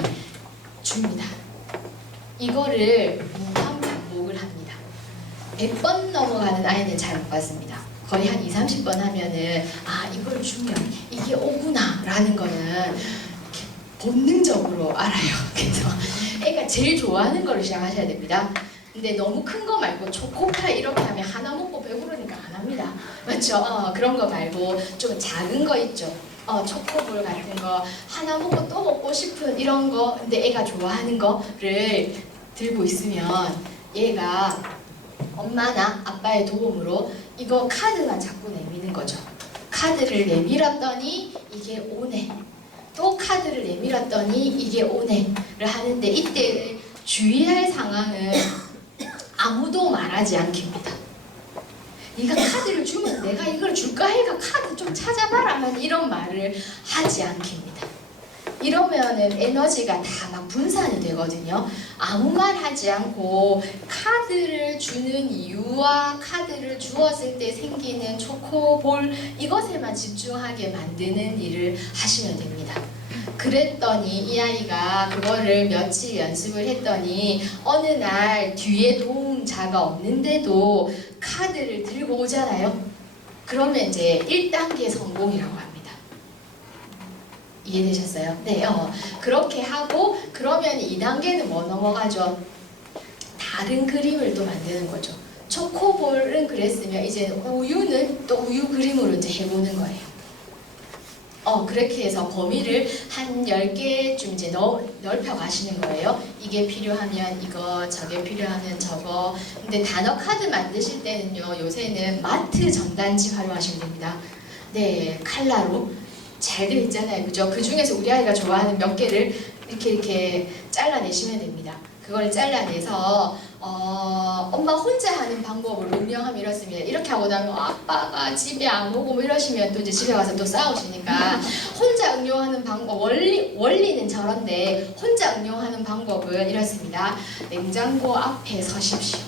줍니다. 이거를 무한 반복을 합니다. 100번 넘어가는 아이는 잘 못 봤습니다. 거의 한 20-30번 하면은 아 이걸 주면 이게 오구나 라는 거는 본능적으로 알아요. 그래서 애가 제일 좋아하는 거를 시작하셔야 됩니다. 근데 너무 큰 거 말고 초코파이 이렇게 하면 하나 먹고 배부르니까 안 합니다. 맞죠? 그런 거 말고 좀 작은 거 있죠. 초코볼 같은 거 하나 먹고 또 먹고 싶은 이런 거 근데 애가 좋아하는 거를 들고 있으면 얘가 엄마나 아빠의 도움으로 이거 카드만 자꾸 내미는 거죠. 카드를 내밀었더니 이게 오네. 또 카드를 내밀었더니 이게 오네를 하는데 이때 주의할 상황은 아무도 말하지 않깁니다. 네가 카드를 주면 내가 이걸 줄까 해가 카드 좀 찾아봐라 하면 이런 말을 하지 않깁니다. 이러면은 에너지가 다 막 분산이 되거든요. 아무 말 하지 않고 카드를 주는 이유와 카드를 주었을 때 생기는 초코볼 이것에만 집중하게 만드는 일을 하시면 됩니다. 그랬더니 이 아이가 그거를 며칠 연습을 했더니 어느 날 뒤에 도움자가 없는데도 카드를 들고 오잖아요. 그러면 이제 1단계 성공이라고 합니다. 이해되셨어요? 네, 그렇게 하고 그러면 2단계는 뭐 넘어가죠? 다른 그림을 또 만드는 거죠. 초코볼은 그랬으면 이제 우유는 또 우유 그림으로 이제 해보는 거예요. 그렇게 해서 범위를 한 10개쯤 이제 넓혀 가시는 거예요. 이게 필요하면 이거, 저게 필요하면 저거. 근데 단어 카드 만드실 때는요, 요새는 마트 전단지 활용하시면 됩니다. 네, 칼라로 잘 되어 있잖아요. 그죠? 그 중에서 우리 아이가 좋아하는 몇 개를 이렇게 잘라내시면 됩니다. 그걸 잘라내서 엄마 혼자 하는 방법을 응용하면 이렇습니다. 이렇게 하고 나면 아빠가 집에 안 오고 뭐 이러시면 또 이제 집에 가서 또 싸우시니까 혼자 응용하는 방법 원리는 저런데 혼자 응용하는 방법은 이렇습니다. 냉장고 앞에 서십시오.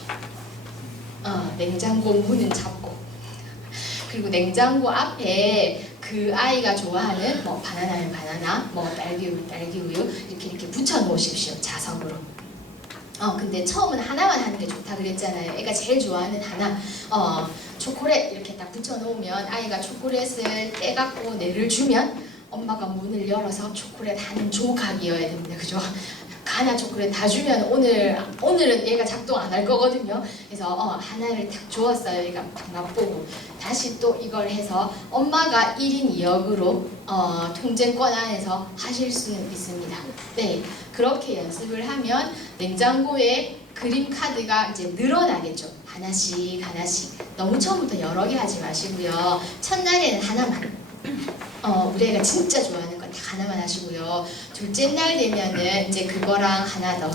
냉장고 문은 잡고 그리고 냉장고 앞에 그 아이가 좋아하는 뭐 바나나면 바나나, 뭐 딸기우유 이렇게 붙여 놓으십시오. 자석으로. 근데 처음은 하나만 하는 게 좋다 그랬잖아요. 애가 제일 좋아하는 하나. 초콜릿 이렇게 딱 붙여 놓으면 아이가 초콜릿을 떼갖고 내를 주면 엄마가 문을 열어서 초콜릿 한 조각이어야 됩니다. 그죠? 하나 초콜릿 다 주면 오늘은 얘가 작동 안 할 거거든요. 그래서 하나를 딱 주었어요. 얘가 맛보고 다시 또 이걸 해서 엄마가 1인 2역으로 통제권 안에서 하실 수는 있습니다. 네, 그렇게 연습을 하면 냉장고에 그림 카드가 이제 늘어나겠죠. 하나씩 너무 처음부터 여러 개 하지 마시고요. 첫날에는 하나만 우리 애가 진짜 좋아하는 건 딱 하나만 하시고요. 둘째 날 되면은 이제 그거랑 하나 더,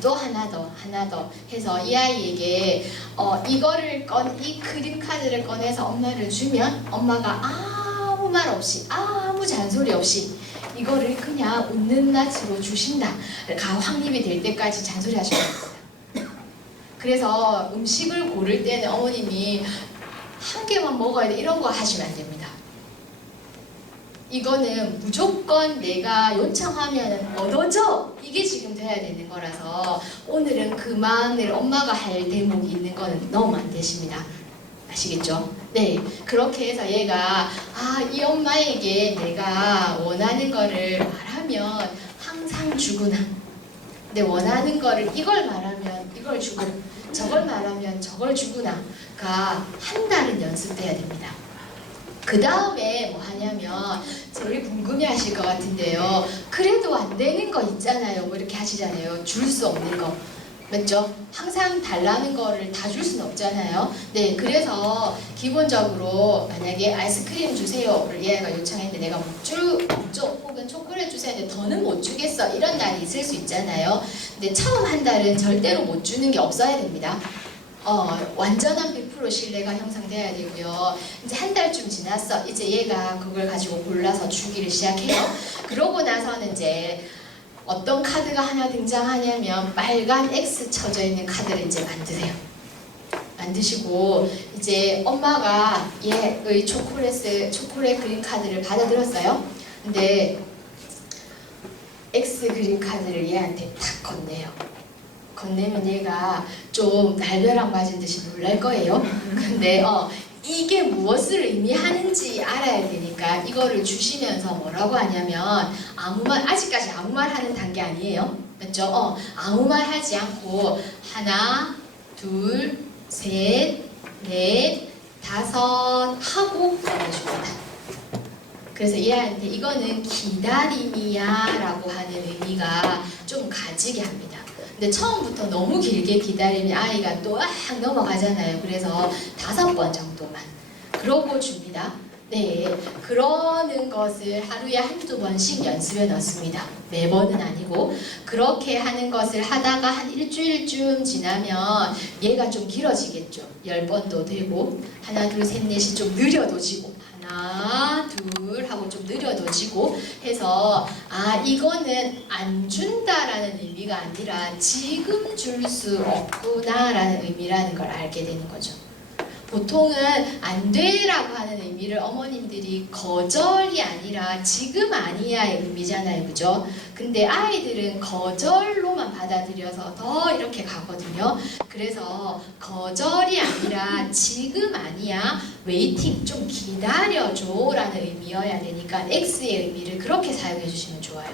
또 하나 더 해서 이 아이에게 이 그림 카드를 꺼내서 엄마를 주면 엄마가 아무 말 없이 아무 잔소리 없이 이거를 그냥 웃는 낯으로 주신다. 확립이 될 때까지 잔소리 하셔야 됩니다. 그래서 음식을 고를 때는 어머님이 한 개만 먹어야 돼 이런 거 하시면 안 됩니다. 이거는 무조건 내가 요청하면 얻어져 이게 지금 돼야 되는 거라서 오늘은 그만을 엄마가 할 대목이 있는 거는 넣으면 안 되십니다. 아시겠죠? 네, 그렇게 해서 얘가 이 엄마에게 내가 원하는 거를 말하면 항상 주구나. 근데 원하는 거를 이걸 말하면 이걸 주고 저걸 말하면 저걸 주구나가 한 달은 연습돼야 됩니다. 그 다음에 뭐 하냐면 이제 프로를 궁금해 하실 것 같은데요. 그래도 안 되는 거 있잖아요. 뭐 이렇게 하시잖아요. 줄 수 없는 거. 맞죠? 항상 달라는 거를 다 줄 수는 없잖아요. 네, 그래서 기본적으로 만약에 아이스크림 주세요를 얘가 요청했는데 내가 못 줘, 혹은 초콜릿 주세요 했는데 더는 못 주겠어, 이런 날이 있을 수 있잖아요. 근데 처음 한 달은 절대로 못 주는 게 없어야 됩니다. 완전한 100% 신뢰가 형성돼야 되고요. 이제 한 달쯤 지났어. 이제 얘가 그걸 가지고 골라서 주기를 시작해요. 그러고 나서는 이제 어떤 카드가 하나 등장하냐면 빨간 X 쳐져 있는 카드를 이제 만드세요. 만드시고 이제 엄마가 얘의 초콜릿 그린 카드를 받아들었어요. 근데 X 그린 카드를 얘한테 탁 건네요. 건네면 얘가 좀 날벼락 맞은 듯이 놀랄 거예요. 근데 이게 무엇을 의미하는지 알아야 되니까 이거를 주시면서 뭐라고 하냐면 아직까지 아무 말 하는 단계 아니에요. 맞죠? 아무 말 하지 않고 하나, 둘, 셋, 넷, 다섯 하고 보내줍니다. 그래서 얘한테 이거는 기다림이야 라고 하는 의미가 좀 가지게 합니다. 근데 처음부터 너무 길게 기다리면 아이가 또 넘어가잖아요. 그래서 5번 정도만 그러고 줍니다. 네, 그러는 것을 하루에 한두 번씩 연습해 넣습니다. 매번은 아니고. 그렇게 하는 것을 하다가 한 일주일쯤 지나면 얘가 좀 길어지겠죠. 10번도 되고 하나 둘 셋 넷이 좀 느려도 지고 하나 둘 하고 좀 느려도 지고 해서 이거는 안 준다라는 의미가 아니라 지금 줄 수 없구나라는 의미라는 걸 알게 되는 거죠. 보통은 안 돼라고 하는 의미를 어머님들이 거절이 아니라 지금 아니야의 의미잖아요. 그죠? 근데 아이들은 거절로만 받아들여서 더 이렇게 가거든요. 그래서 거절이 아니라 지금 아니야, 웨이팅, 좀 기다려줘 라는 의미여야 되니까 X의 의미를 그렇게 사용해 주시면 좋아요.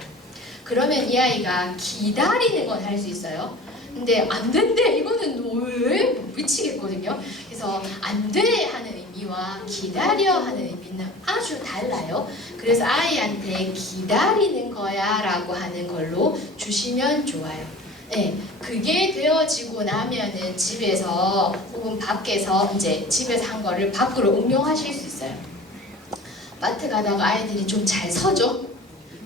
그러면 이 아이가 기다리는 건 할 수 있어요. 근데 안 된대, 이거는 왜? 미치겠거든요. 그래서 안 돼 하는 의미와 기다려 하는 의미는 아주 달라요. 그래서 아이한테 기다리는 거야 라고 하는 걸로 주시면 좋아요. 네, 그게 되어지고 나면은 집에서 혹은 밖에서 이제 집에서 한 거를 밖으로 응용하실 수 있어요. 마트 가다가 아이들이 좀 잘 서죠?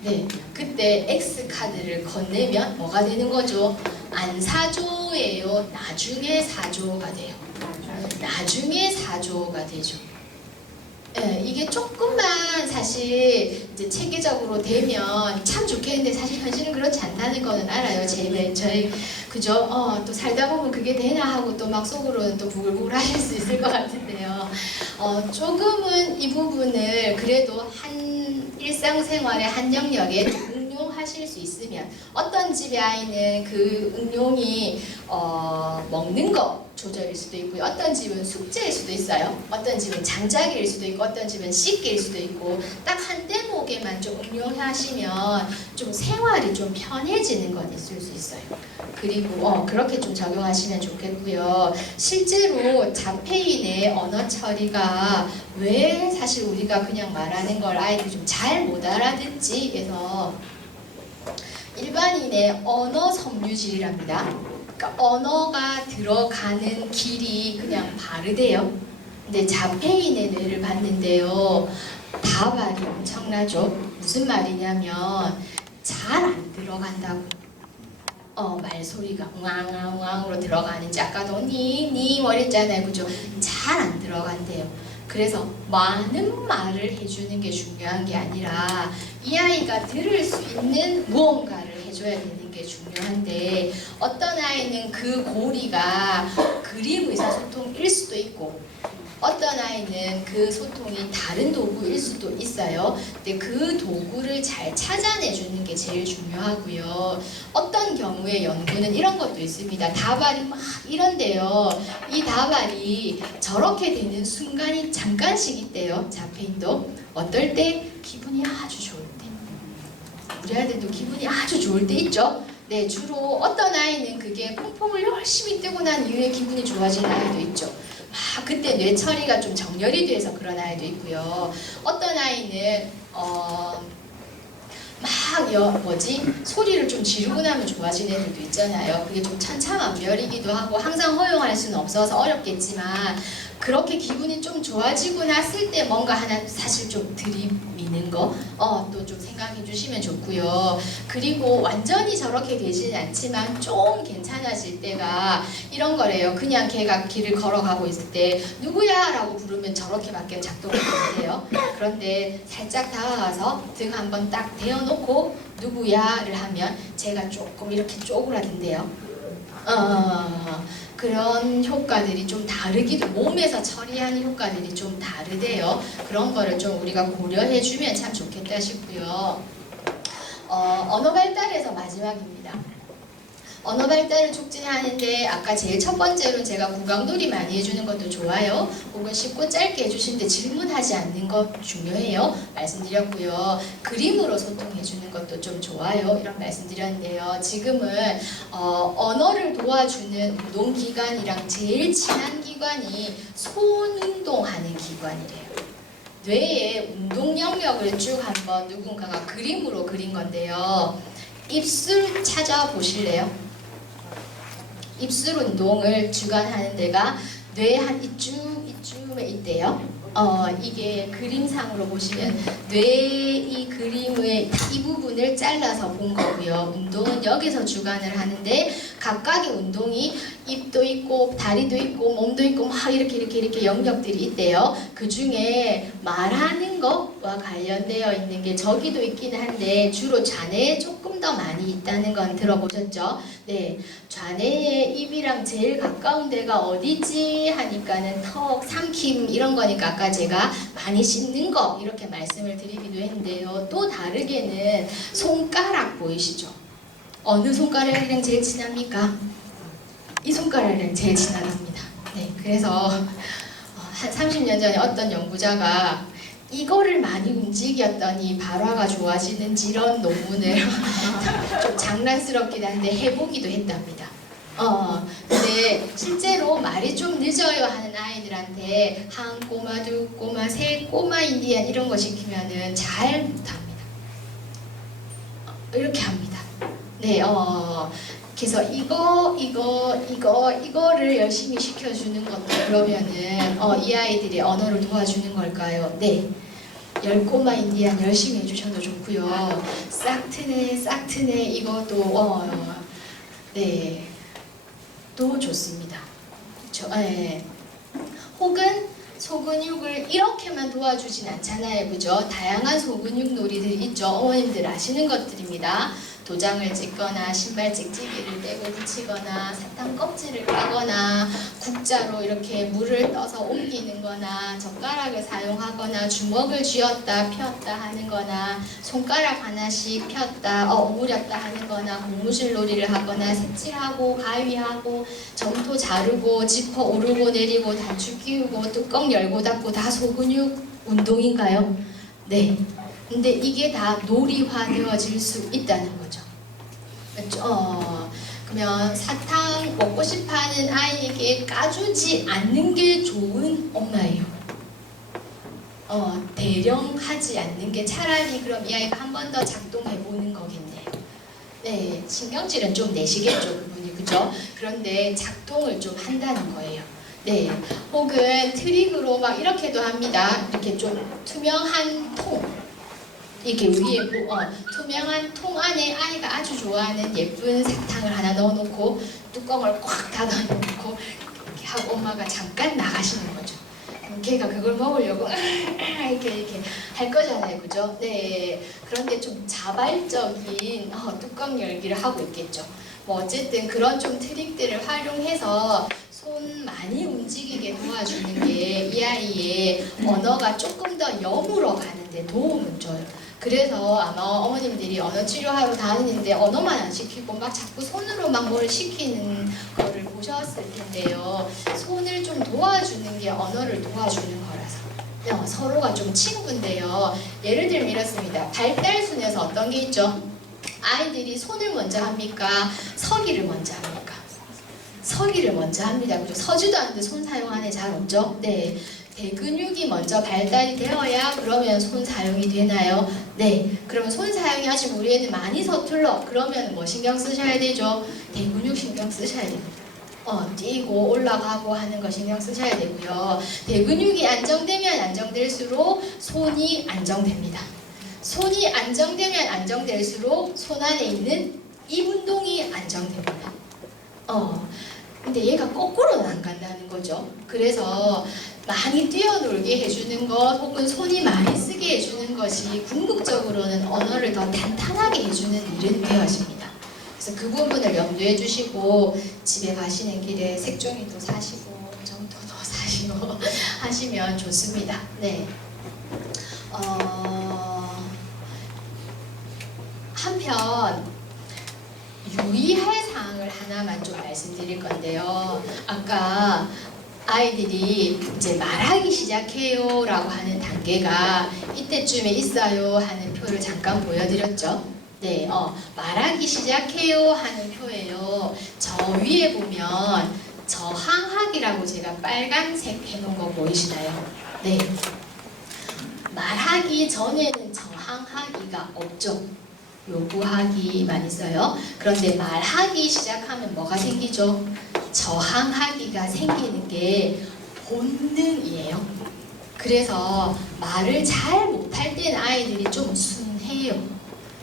네, 그때 X카드를 건네면 뭐가 되는 거죠? 안 사줘예요. 나중에 사줘가 돼요. 나중에 사줘가 되죠. 네, 이게 조금만 사실 이제 체계적으로 되면 참 좋겠는데 사실 현실은 그렇지 않다는 거는 알아요. 저희 그죠? 또 살다 보면 그게 되나 하고 또 막 속으로는 또 부글부글 하실 수 있을 것 같은데요. 조금은 이 부분을 그래도 일상생활의 한 영역에 응용하실 수 있으면, 어떤 집의 아이는 그 응용이 먹는 거 조절일 수도 있고요. 어떤 집은 숙제일 수도 있어요. 어떤 집은 장작일 수도 있고, 어떤 집은 씻기일 수도 있고, 딱 한 대목에만 좀 응용하시면 좀 생활이 좀 편해지는 건 있을 수 있어요. 그리고 그렇게 좀 적용하시면 좋겠고요. 실제로 자폐인의 언어 처리가 왜 사실 우리가 그냥 말하는 걸 아이들이 좀 잘 못 알아듣지 해서 일반인의 언어 섬유질이랍니다. 그러니까 언어가 들어가는 길이 그냥 바르대요. 근데 자폐인의 뇌를 봤는데요, 다발이 엄청나죠. 무슨 말이냐면 잘 안 들어간다고. 말소리가 웅앙웅앙으로 들어가는지, 아까도 니 뭐랬잖아요. 그죠? 잘 안 들어간대요. 그래서 많은 말을 해주는 게 중요한 게 아니라 이 아이가 들을 수 있는 무언가를 해줘야 되는 게 중요한데, 어떤 아이는 그 고리가 그림 의사소통일 수도 있고, 어떤 아이는 그 소통이 다른 도구일 수도 있어요. 근데 그 도구를 잘 찾아내주는 게 제일 중요하고요. 어떤 경우에 연구는 이런 것도 있습니다. 다발이 막 이런데요, 이 다발이 저렇게 되는 순간이 잠깐씩 있대요. 자폐인도. 어떨 때? 기분이 아주 좋을 때. 우리 아이들도 기분이 아주 좋을 때 있죠. 네, 주로 어떤 아이는 그게 퐁퐁을 열심히 뜨고 난 이후에 기분이 좋아지는 아이도 있죠. 막 그때 뇌 처리가 좀 정렬이 돼서 그런 아이도 있고요. 어떤 아이는 소리를 좀 지르고 나면 좋아지는 애들도 있잖아요. 그게 좀 천차만별이기도 하고 항상 허용할 수는 없어서 어렵겠지만 그렇게 기분이 좀 좋아지고 났을 때 뭔가 하나 사실 좀 들이미는 거 또 좀 생각해 주시면 좋고요. 그리고 완전히 저렇게 되지는 않지만 좀 괜찮아질 때가 이런 거래요. 그냥 걔가 길을 걸어가고 있을 때 누구야? 라고 부르면 저렇게밖에 작동이 안 돼요. 그런데 살짝 다가가서 등 한번 딱 대어놓고 누구야?를 하면 제가 조금 이렇게 쪼그라든대요. 그런 효과들이 좀 다르기도, 몸에서 처리하는 효과들이 좀 다르대요. 그런 거를 좀 우리가 고려해주면 참 좋겠다 싶고요. 언어 발달에서 마지막입니다. 언어 발달을 촉진하는데 아까 제일 첫 번째로 제가 구강놀이 많이 해주는 것도 좋아요. 혹은 쉽고 짧게 해주시는데 질문하지 않는 것 중요해요. 말씀드렸고요. 그림으로 소통해주는 것도 좀 좋아요. 이런 말씀드렸는데요. 지금은 언어를 도와주는 운동기관이랑 제일 친한 기관이 손운동하는 기관이래요. 뇌의 운동 영역을 쭉 한번 누군가가 그림으로 그린 건데요. 입술 찾아보실래요? 입술 운동을 주관하는 데가 뇌 한 이쯤에 있대요. 이게 그림상으로 보시면 뇌 이 그림의 이 부분을 잘라서 본 거고요. 운동은 여기서 주관을 하는데 각각의 운동이 입도 있고 다리도 있고 몸도 있고 막 이렇게 영역들이 있대요. 그 중에 말하는 것과 관련되어 있는 게 저기도 있긴 한데 주로 좌뇌에 조금 더 많이 있다는 건 들어보셨죠? 네, 좌뇌의 입이랑 제일 가까운 데가 어디지 하니까는 턱, 삼킴 이런 거니까 아까 제가 많이 씹는 거 이렇게 말씀을 드리기도 했는데요. 또 다르게는 손가락 보이시죠? 어느 손가락이랑 제일 친합니까? 이 손가락이랑 제일 친하답니다. 네, 그래서 한 30년 전에 어떤 연구자가 이거를 많이 움직였더니 발화가 좋아지는지 이런 논문을 좀 장난스럽긴 한데 해보기도 했답니다. 근데 실제로 말이 좀 늦어요 하는 아이들한테 한 꼬마, 두 꼬마, 세 꼬마 인디안 이런 거 시키면은 잘 못합니다. 이렇게 합니다. 네, 그래서 이거를 열심히 시켜주는 것도 그러면은 이 아이들의 언어를 도와주는 걸까요? 네. 10꼬마 인디안 열심히 해주셔도 좋고요. 싹트네 이것도 네. 도 좋습니다. 네. 혹은 소근육을 이렇게만 도와주진 않잖아요. 그죠? 다양한 소근육 놀이들 있죠. 어머님들 아시는 것들입니다. 도장을 찍거나 신발 찍찍이를 떼고 붙이거나 사탕 껍질을 까거나 국자로 이렇게 물을 떠서 옮기는 거나 젓가락을 사용하거나 주먹을 쥐었다 폈다 하는 거나 손가락 하나씩 폈다 오므렸다 하는 거나 고무줄 놀이를 하거나 색칠하고 가위하고 점토 자르고 지퍼 오르고 내리고 단추 끼우고 뚜껑 열고 닫고 다 소근육 운동인가요? 네. 근데 이게 다 놀이화되어질 수 있다는 거죠. 그러면 사탕 먹고 싶어하는 아이에게 까주지 않는 게 좋은 엄마예요. 대령하지 않는 게 차라리 그럼 이 아이가 한 번 더 작동해 보는 거겠네요. 네, 신경질은 좀 내시겠죠, 그분이. 그죠? 그런데 작동을 좀 한다는 거예요. 네, 혹은 트릭으로 막 이렇게도 합니다. 이렇게 좀 투명한 통. 이렇게 위에 투명한 통 안에 아이가 아주 좋아하는 예쁜 사탕을 하나 넣어놓고 뚜껑을 꽉 닫아놓고 이렇게 하고 엄마가 잠깐 나가시는 거죠. 그럼 걔가 그걸 먹으려고 이렇게 할 거잖아요, 그죠? 네. 그런데 좀 자발적인 뚜껑 열기를 하고 있겠죠. 뭐 어쨌든 그런 좀 트릭들을 활용해서 손 많이 움직이게 도와주는 게 이 아이의 언어가 조금 더 영으로 가는데 도움을 줘요. 그래서 아마 어머님들이 언어 치료하러 다니는데 언어만 안 시키고 막 자꾸 손으로 막 뭘 시키는 거를 보셨을 텐데요. 손을 좀 도와주는 게 언어를 도와주는 거라서 서로가 좀 친구인데요. 예를 들면 이렇습니다. 발달 순에서 어떤 게 있죠? 아이들이 손을 먼저 합니까? 서기를 먼저 합니까? 서기를 먼저 합니다. 그죠? 서지도 않는데 손 사용하는 애 잘 없죠? 네. 대근육이 먼저 발달이 되어야 그러면 손 사용이 되나요? 네. 그러면 손 사용이 하시면 우리 애는 많이 서툴러. 그러면 뭐 신경 쓰셔야 되죠? 대근육 신경 쓰셔야 됩니다. 뛰고 올라가고 하는 거 신경 쓰셔야 되고요. 대근육이 안정되면 안정될수록 손이 안정됩니다. 손이 안정되면 안정될수록 손 안에 있는 입 운동이 안정됩니다. 근데 얘가 거꾸로는 안 간다는 거죠. 그래서 많이 뛰어놀게 해주는 것 혹은 손이 많이 쓰게 해주는 것이 궁극적으로는 언어를 더 탄탄하게 해주는 일은 되어집니다. 그래서 그 부분을 염두해 주시고 집에 가시는 길에 색종이도 사시고 점토도 사시고 하시면 좋습니다. 네. 한편 유의할 사항을 하나만 좀 말씀드릴 건데요. 아까 아이들이 이제 말하기 시작해요 라고 하는 단계가 이때쯤에 있어요 하는 표를 잠깐 보여드렸죠. 네, 말하기 시작해요 하는 표예요. 저 위에 보면 저항하기라고 제가 빨간색 해놓은 거 보이시나요? 네. 말하기 전에는 저항하기가 없죠. 요구하기만 있어요. 그런데 말하기 시작하면 뭐가 생기죠? 저항하기가 생기는 게 본능이에요. 그래서 말을 잘 못할 때는 아이들이 좀 순해요.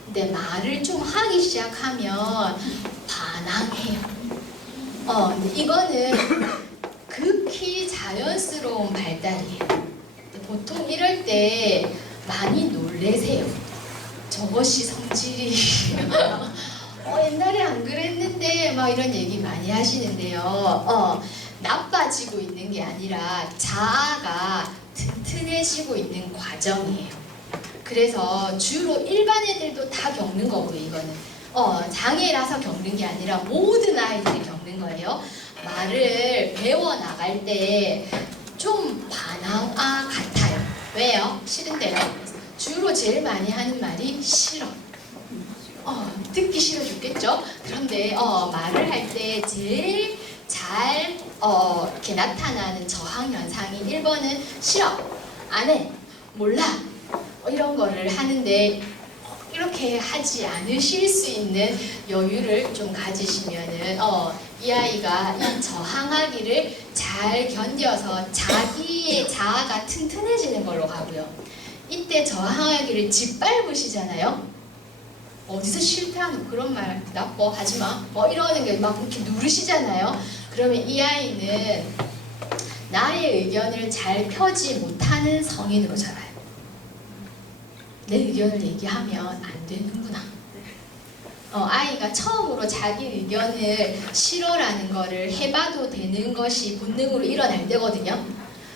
근데 말을 좀 하기 시작하면 반항해요. 근데 이거는 극히 자연스러운 발달이에요. 근데 보통 이럴 때 많이 놀래세요. 저것이 성질이 옛날에 안 그랬는데 막 이런 얘기 많이 하시는데요. 나빠지고 있는 게 아니라 자아가 튼튼해지고 있는 과정이에요. 그래서 주로 일반 애들도 다 겪는 거고요. 이거는 장애라서 겪는 게 아니라 모든 아이들이 겪는 거예요. 말을 배워나갈 때 좀 반항아 같아요. 왜요? 싫은데요. 주로 제일 많이 하는 말이 싫어. 듣기 싫어 죽겠죠? 그런데 말을 할 때 제일 잘 이렇게 나타나는 저항 현상이 1번은 싫어, 안 해, 몰라 이런 거를 하는데 이렇게 하지 않으실 수 있는 여유를 좀 가지시면은 이 아이가 이 저항하기를 잘 견뎌서 자기의 자아가 튼튼해지는 걸로 가고요. 이때 저항하기를 짓밟으시잖아요. 어디서 실패하는 그런 말 나빠 하지마 이러는 게 막 이렇게 누르시잖아요. 그러면 이 아이는 나의 의견을 잘 펴지 못하는 성인으로 자라요. 내 의견을 얘기하면 안 되는구나. 아이가 처음으로 자기 의견을 싫어라는 거를 해봐도 되는 것이 본능으로 일어날 때거든요.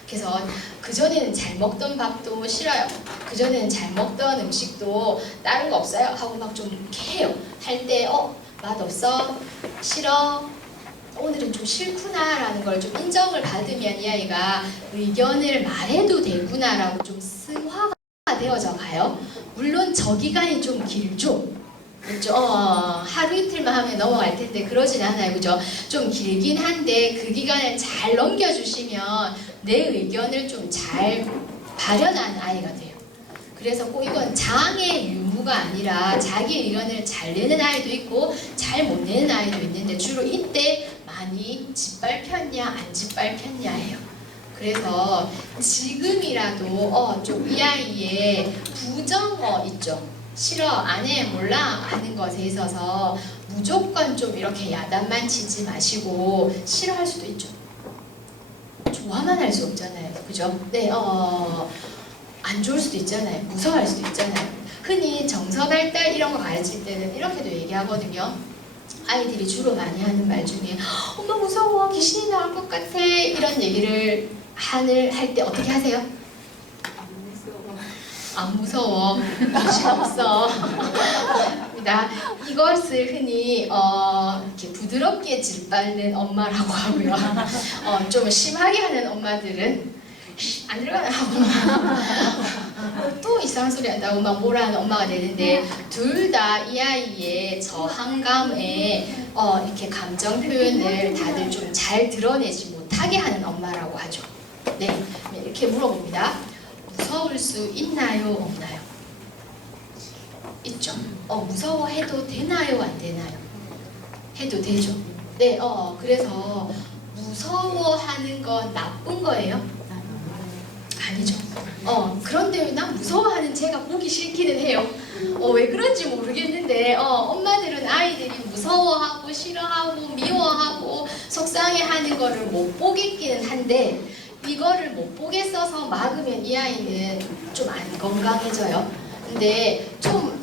그래서 그전에는 잘 먹던 밥도 싫어요. 그전에는 잘 먹던 음식도 다른 거 없어요? 하고 막 좀 이렇게 해요. 할 때 맛없어? 싫어? 오늘은 좀 싫구나 라는 걸 좀 인정을 받으면 이 아이가 의견을 말해도 되구나 라고 좀 승화가 되어져 가요. 물론 저 기간이 좀 길죠. 그렇죠? 하루 이틀만 하면 넘어갈 텐데 그러진 않아요. 그죠? 좀 길긴 한데 그 기간을 잘 넘겨주시면 내 의견을 좀 잘 발현하는 아이가 돼요. 그래서 꼭 이건 장애 유무가 아니라 자기 의견을 잘 내는 아이도 있고 잘 못 내는 아이도 있는데 주로 이때 많이 짓밟혔냐 안 짓밟혔냐예요. 그래서 지금이라도 좀 이 아이의 부정어 있죠. 싫어, 안 해, 몰라 하는 것에 있어서 무조건 좀 이렇게 야단만 치지 마시고 싫어할 수도 있죠. 좋아만 할 수 없잖아요. 그죠? 네, 안 좋을 수도 있잖아요. 무서워할 수도 있잖아요. 흔히 정서 발달 이런 거 가르칠 때는 이렇게도 얘기하거든요. 아이들이 주로 많이 하는 말 중에 엄마 무서워, 귀신이 나올 것 같아 이런 얘기를 할 때 어떻게 하세요? 안 무서워. 귀신 없어. 이것을 흔히 이렇게 부드럽게 짓밟는 엄마라고 하고요. 좀 심하게 하는 엄마들은 안 들어가나 하고 또 이상한 소리 한다고 막 뭐라 하는 엄마가 되는데 둘 다 이 아이의 저항감에 이렇게 감정 표현을 다들 좀 잘 드러내지 못하게 하는 엄마라고 하죠. 네, 이렇게 물어봅니다. 무서울 수 있나요? 없나요? 있죠. 무서워해도 되나요? 안 되나요? 해도 되죠. 네, 그래서 무서워하는 건 나쁜 거예요? 아니죠. 그런데 난 무서워하는 제가 보기 싫기는 해요. 왜 그런지 모르겠는데 엄마들은 아이들이 무서워하고 싫어하고 미워하고 속상해하는 거를 못 보겠기는 한데 이거를 못 보게 써서 막으면 이 아이는 좀 안 건강해져요. 근데 좀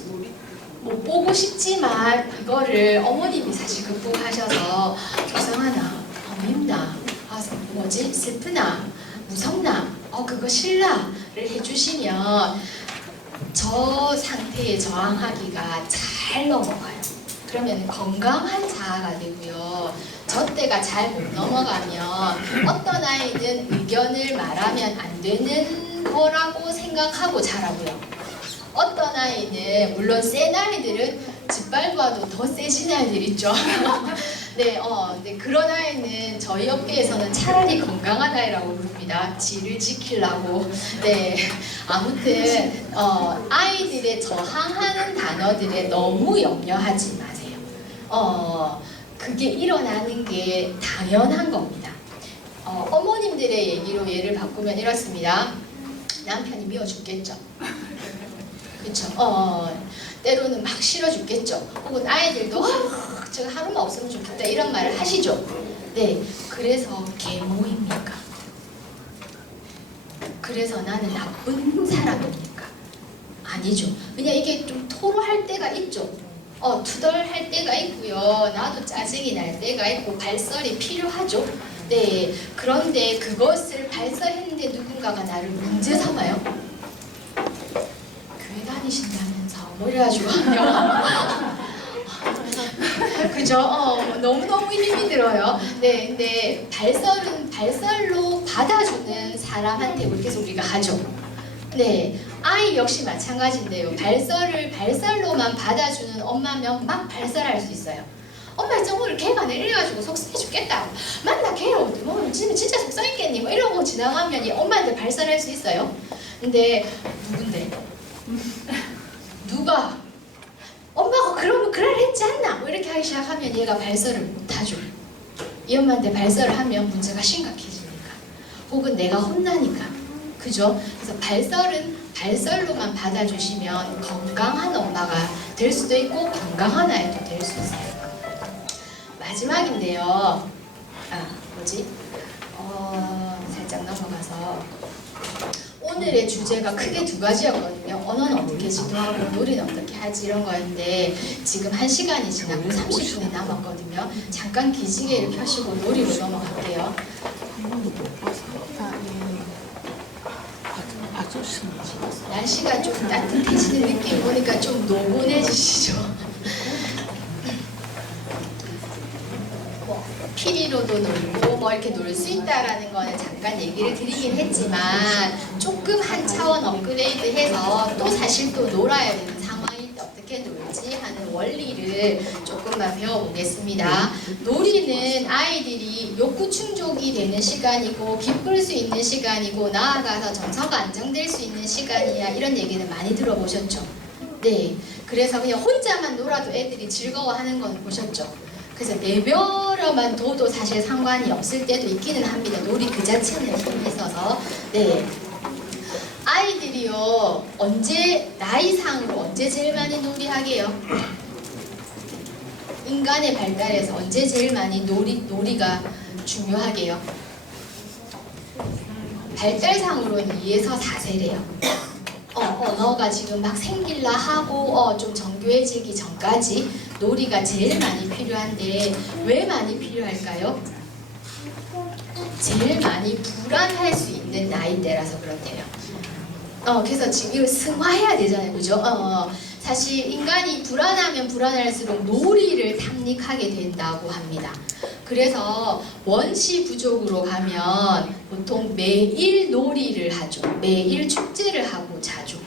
못 보고 싶지만 이거를 어머님이 사실 극복하셔서 속상하나, 밉나, 뭐지, 슬프나, 무섭나, 그거 싫나를 해주시면 저 상태에 저항하기가 잘 넘어가요. 그러면 건강한 자아가 되고요. 저 때가 잘 못 넘어가면 어떤 아이는 의견을 말하면 안 되는 거라고 생각하고 자라고요. 어떤 아이는 물론 센 아이들은 짓밟아도 더 세진 아이들 있죠. 네, 근데 그런 아이는 저희 업계에서는 차라리 건강한 아이라고 부릅니다. 지를 지키려고. 네, 아무튼 아이들의 저항하는 단어들에 너무 염려하지 마세요. 그게 일어나는 게 당연한 겁니다. 어머님들의 얘기로 예를 바꾸면 이렇습니다. 남편이 미워 죽겠죠. 그렇죠. 때로는 막 싫어 죽겠죠. 혹은 아이들도 제가 하루만 없으면 좋겠다 이런 말을 하시죠. 네, 그래서 계모입니까? 그래서 나는 나쁜 사람입니까? 아니죠. 그냥 이게 좀 토로할 때가 있죠. 투덜할 때가 있고요. 나도 짜증이 날 때가 있고 발설이 필요하죠. 네, 그런데 그것을 발설했는데 누군가가 나를 문제 삼아요? 교회 다니신다면서 뭐 이래가지고 하면 그죠? 너무너무 힘이 들어요. 네, 근데 발설은 발설로 받아주는 사람한테 계속 우리가 하죠. 네, 아이 역시 마찬가지인데요. 발설을 발설로만 받아주는 엄마면 막 발설할 수 있어요. 엄마 저 오늘 걔가 내려가지고 속상해 죽겠다. 만나 걔로 뭐 진짜 속상했겠니? 뭐 이러고 지나가면 이 엄마한테 발설할 수 있어요. 근데 누군데? 누가? 엄마가 그러면 그럴 했지 않나? 뭐 이렇게 하기 시작하면 얘가 발설을 못하죠. 이 엄마한테 발설을 하면 문제가 심각해지니까. 혹은 내가 혼나니까. 그죠? 그래서 발설은 발설로만 받아주시면 건강한 엄마가 될 수도 있고 건강한 아이도 될 수 있어요. 마지막인데요. 살짝 넘어가서 오늘의 주제가 크게 두 가지였거든요. 언어는 어떻게 지도하고 놀이는 어떻게 하지 이런 거였는데 지금 1시간이 지나고 30분이 남았거든요. 잠깐 기지개를 펴시고 놀이로 넘어갈게요. 날씨가 좀 따뜻해지는 느낌 보니까 좀 노곤해지시죠? 피리로도 놀고 뭐 이렇게 놀 수 있다라는 거는 잠깐 얘기를 드리긴 했지만 조금 한 차원 업그레이드해서 또 사실 또 놀아야 되는 상황일 때 어떻게 놀지 하는 원리를 조금만 배워보겠습니다. 놀이는 아이들이 욕구 충족이 되는 시간이고 기쁠 수 있는 시간이고 나아가서 정서가 안정될 수 있는 시간이야 이런 얘기는 많이 들어보셨죠? 네, 그래서 그냥 혼자만 놀아도 애들이 즐거워하는 건 보셨죠? 그래서 내버려만 둬도 사실 상관이 없을 때도 있기는 합니다. 놀이 그 자체는 힘이 있어서. 네. 아이들이요, 나이상으로 언제 제일 많이 놀이하게요? 인간의 발달에서 언제 제일 많이 놀이가 중요하게요? 발달상으로는 2에서 4세래요. 언어가 지금 막 생길라 하고 좀 정교해지기 전까지 놀이가 제일 많이 필요한데 왜 많이 필요할까요? 제일 많이 불안할 수 있는 나이대라서 그렇대요. 그래서 지금 이거 승화해야 되잖아요, 그죠? 사실 인간이 불안하면 불안할수록 놀이를 탐닉하게 된다고 합니다. 그래서 원시 부족으로 가면 보통 매일 놀이를 하죠. 매일 축제를 하고 자죠.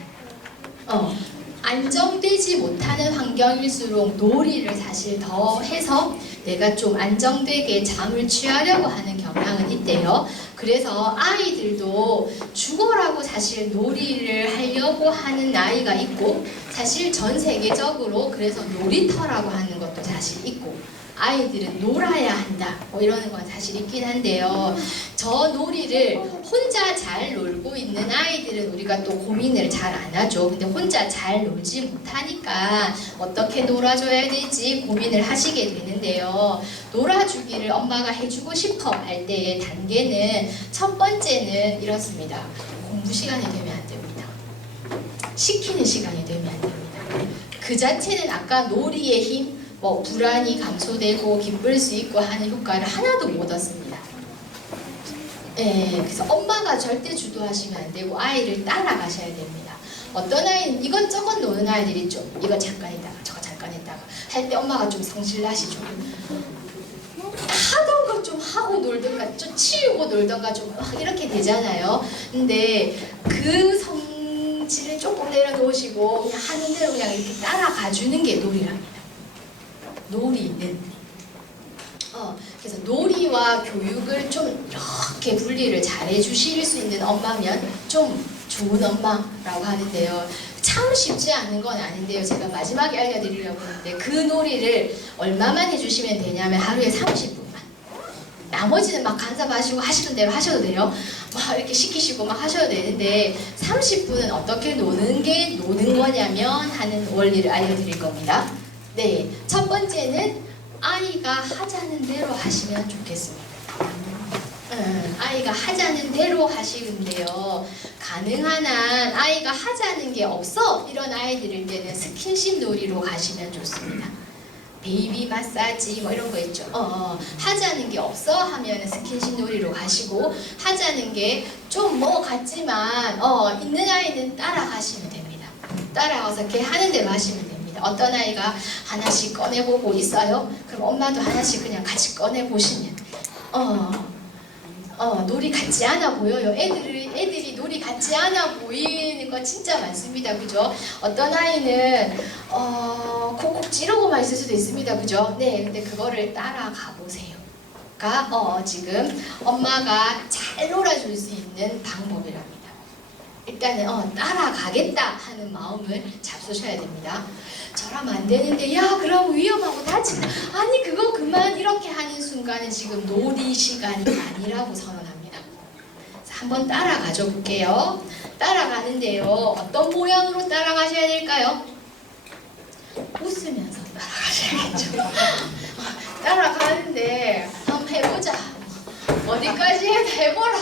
안정되지 못하는 환경일수록 놀이를 사실 더 해서 내가 좀 안정되게 잠을 취하려고 하는 경향은 있대요. 그래서 아이들도 죽어라고 사실 놀이를 하려고 하는 아이가 있고, 사실 전 세계적으로 그래서 놀이터라고 하는 것도 사실 있고, 아이들은 놀아야 한다 뭐 이러는 건 사실 있긴 한데요. 저 놀이를 혼자 잘 놀고 있는 아이들은 우리가 또 고민을 잘 안 하죠. 근데 혼자 잘 놀지 못하니까 어떻게 놀아줘야 될지 고민을 하시게 되는데요. 놀아주기를 엄마가 해주고 싶어 할 때의 단계는, 첫 번째는 이렇습니다. 공부 시간이 되면 안 됩니다. 시키는 시간이 되면 안 됩니다. 그 자체는 아까 놀이의 힘, 뭐 불안이 감소되고 기쁠 수 있고 하는 효과를 하나도 못 얻습니다. 그래서 엄마가 절대 주도하시면 안 되고 아이를 따라가셔야 됩니다. 어떤 아이는 이것저것 노는 아이들이 있죠. 이거 잠깐 했다가 저거 잠깐 했다가 할 때 엄마가 좀 성질나시죠. 하던 거 좀 하고 놀던가 좀 치우고 놀던가 좀 이렇게 되잖아요. 근데 그 성질을 조금 내려놓으시고 그냥 하는 대로 그냥 이렇게 따라가 주는 게 놀이랍니다. 놀이는 그래서 놀이와 교육을 좀 이렇게 분리를 잘 해주실 수 있는 엄마면 좀 좋은 엄마라고 하는데요. 참 쉽지 않은 건 아닌데요. 제가 마지막에 알려드리려고 하는데, 그 놀이를 얼마만 해주시면 되냐면 하루에 30분만. 나머지는 막 간섭하시고 하시는 대로 하셔도 돼요. 막 이렇게 시키시고 막 하셔도 되는데, 30분은 어떻게 노는 게 노는 거냐면 하는 원리를 알려드릴 겁니다. 네, 첫 번째는 아이가 하자는 대로 하시면 좋겠습니다. 아이가 하자는 대로 하시는데요. 가능한 한 아이가 하자는 게 없어 이런 아이들일 때는 스킨십 놀이로 가시면 좋습니다. 베이비 마사지 뭐 이런 거 있죠. 하자는 게 없어 하면 스킨십 놀이로 가시고, 하자는 게 좀 뭐 같지만 있는 아이는 따라가시면 됩니다. 따라가서 걔 하는 대로 하시면 됩니다. 어떤 아이가 하나씩 꺼내보고 있어요? 그럼 엄마도 하나씩 그냥 같이 꺼내보시면 놀이 같지 않아 보여요. 애들이 놀이 같지 않아 보이는 거 진짜 많습니다. 그죠? 어떤 아이는 콕콕 찌르고만 있을 수도 있습니다. 그죠? 네, 근데 그거를 따라가 보세요. 가 지금 엄마가 잘 놀아줄 수 있는 방법이랍니다. 일단은 따라가겠다 하는 마음을 잡수셔야 됩니다. 저라면 안 되는데, 야 그럼 위험하고 다친다. 아니 그거 그만, 이렇게 하는 순간은 지금 놀이 시간이 아니라고 선언합니다. 한번 따라가줘 볼게요. 따라가는데요. 어떤 모양으로 따라가셔야 될까요? 웃으면서 따라가셔야겠죠. 따라가는데 한번 해보자. 어디까지 해보라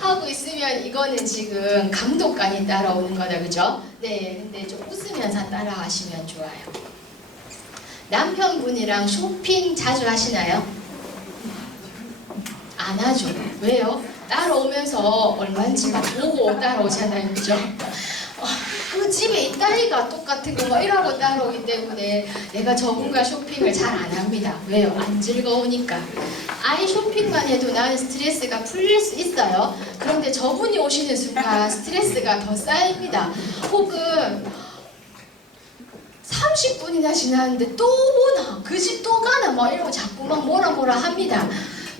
하고 있으면 이거는 지금 감독관이 따라오는 거다. 그죠? 네, 근데 좀 웃으면서 따라가시면 좋아요. 남편분이랑 쇼핑 자주 하시나요? 안 하죠. 왜요? 따라오면서 얼마인지 막 보고 따라오잖아요. 그죠? 그 집에 있다니까 똑같은 거 뭐 이러고 따라오기 때문에 내가 저분과 쇼핑을 잘 안 합니다. 왜요? 안 즐거우니까. 아이 쇼핑만 해도 나는 스트레스가 풀릴 수 있어요. 그런데 저분이 오시는 순간 스트레스가 더 쌓입니다. 혹은 30분이나 지났는데 또 보나? 그 집 또 가나? 뭐 이러고 자꾸 막 뭐라 합니다.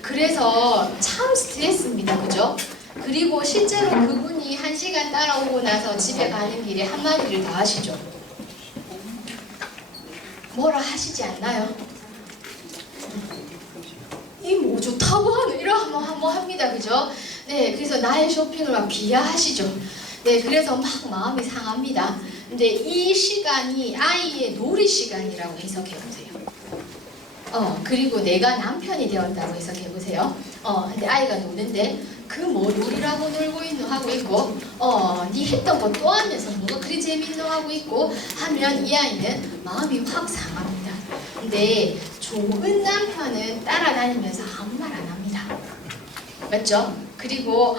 그래서 참 스트레스입니다. 그죠? 그리고 실제로 그분이 1시간 따라오고 나서 집에 가는 길에 한마디를 더 하시죠. 뭐라 하시지 않나요? 이 뭐 좋다고 하는 이런 뭐 합니다. 그죠? 네, 그래서 나의 쇼핑을 막 비하하시죠. 네, 그래서 막 마음이 상합니다. 근데 이 시간이 아이의 놀이 시간이라고 해석해보세요. 그리고 내가 남편이 되었다고 해석해보세요. 근데 아이가 노는데 그 뭐 놀이라고 놀고 있노 하고 있고, 니 했던 거 또 하면서 뭐가 그리 재밌노 하고 있고 하면 이 아이는 마음이 확 상합니다. 근데 좋은 남편은 따라다니면서 아무 말 안 합니다. 맞죠? 그리고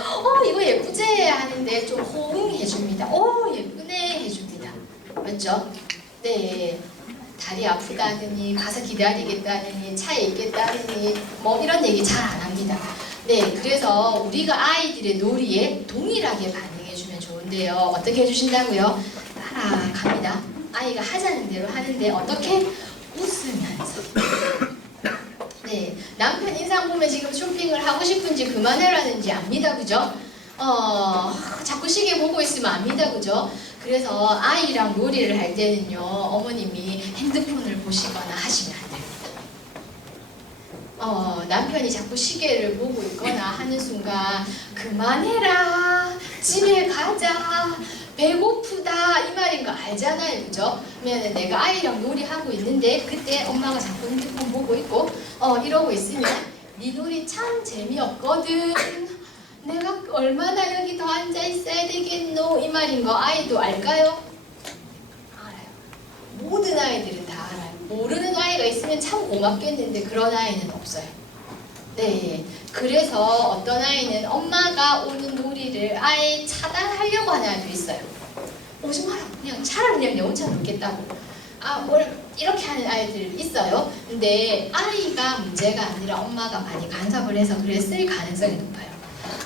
이거 예쁘지? 하는데 좀 호응해 줍니다. 예쁘네 해줍니다. 맞죠? 네. 다리 아프다느니 가서 기다리겠다느니 차에 있겠다느니 뭐 이런 얘기 잘 안 합니다. 네, 그래서 우리가 아이들의 놀이에 동일하게 반응해주면 좋은데요. 어떻게 해주신다고요? 따라갑니다. 아이가 하자는 대로 하는데 어떻게? 웃으면서. 네, 남편 인상 보면 지금 쇼핑을 하고 싶은지 그만해라는지 압니다, 그죠? 자꾸 시계 보고 있으면 압니다, 그죠? 그래서 아이랑 놀이를 할 때는요, 어머님이 핸드폰을 보시거나 하시면 안 됩니다. 남편이 자꾸 시계를 보고 있거나 하는 순간 그만해라, 집에 가자, 배고프다 이 말인 거 알잖아요, 그죠? 그러면 내가 아이랑 놀이하고 있는데 그때 엄마가 자꾸 핸드폰 보고 있고 이러고 있으면 네 놀이 참 재미없거든, 내가 얼마나 여기 더 앉아 있어야 되겠노 이 말인 거 아이도 알까요? 알아요. 모든 아이들은 다 알아요. 모르는 아이가 있으면 참 고맙겠는데 그런 아이는 없어요. 네, 그래서 어떤 아이는 엄마가 오는 놀이를 아예 차단하려고 하는 아이도 있어요. 오지 마라, 그냥 차라리 그냥 내 혼자 놀겠다고. 이렇게 하는 아이들 있어요. 근데 아이가 문제가 아니라 엄마가 많이 간섭을 해서 그랬을 가능성이 높아요.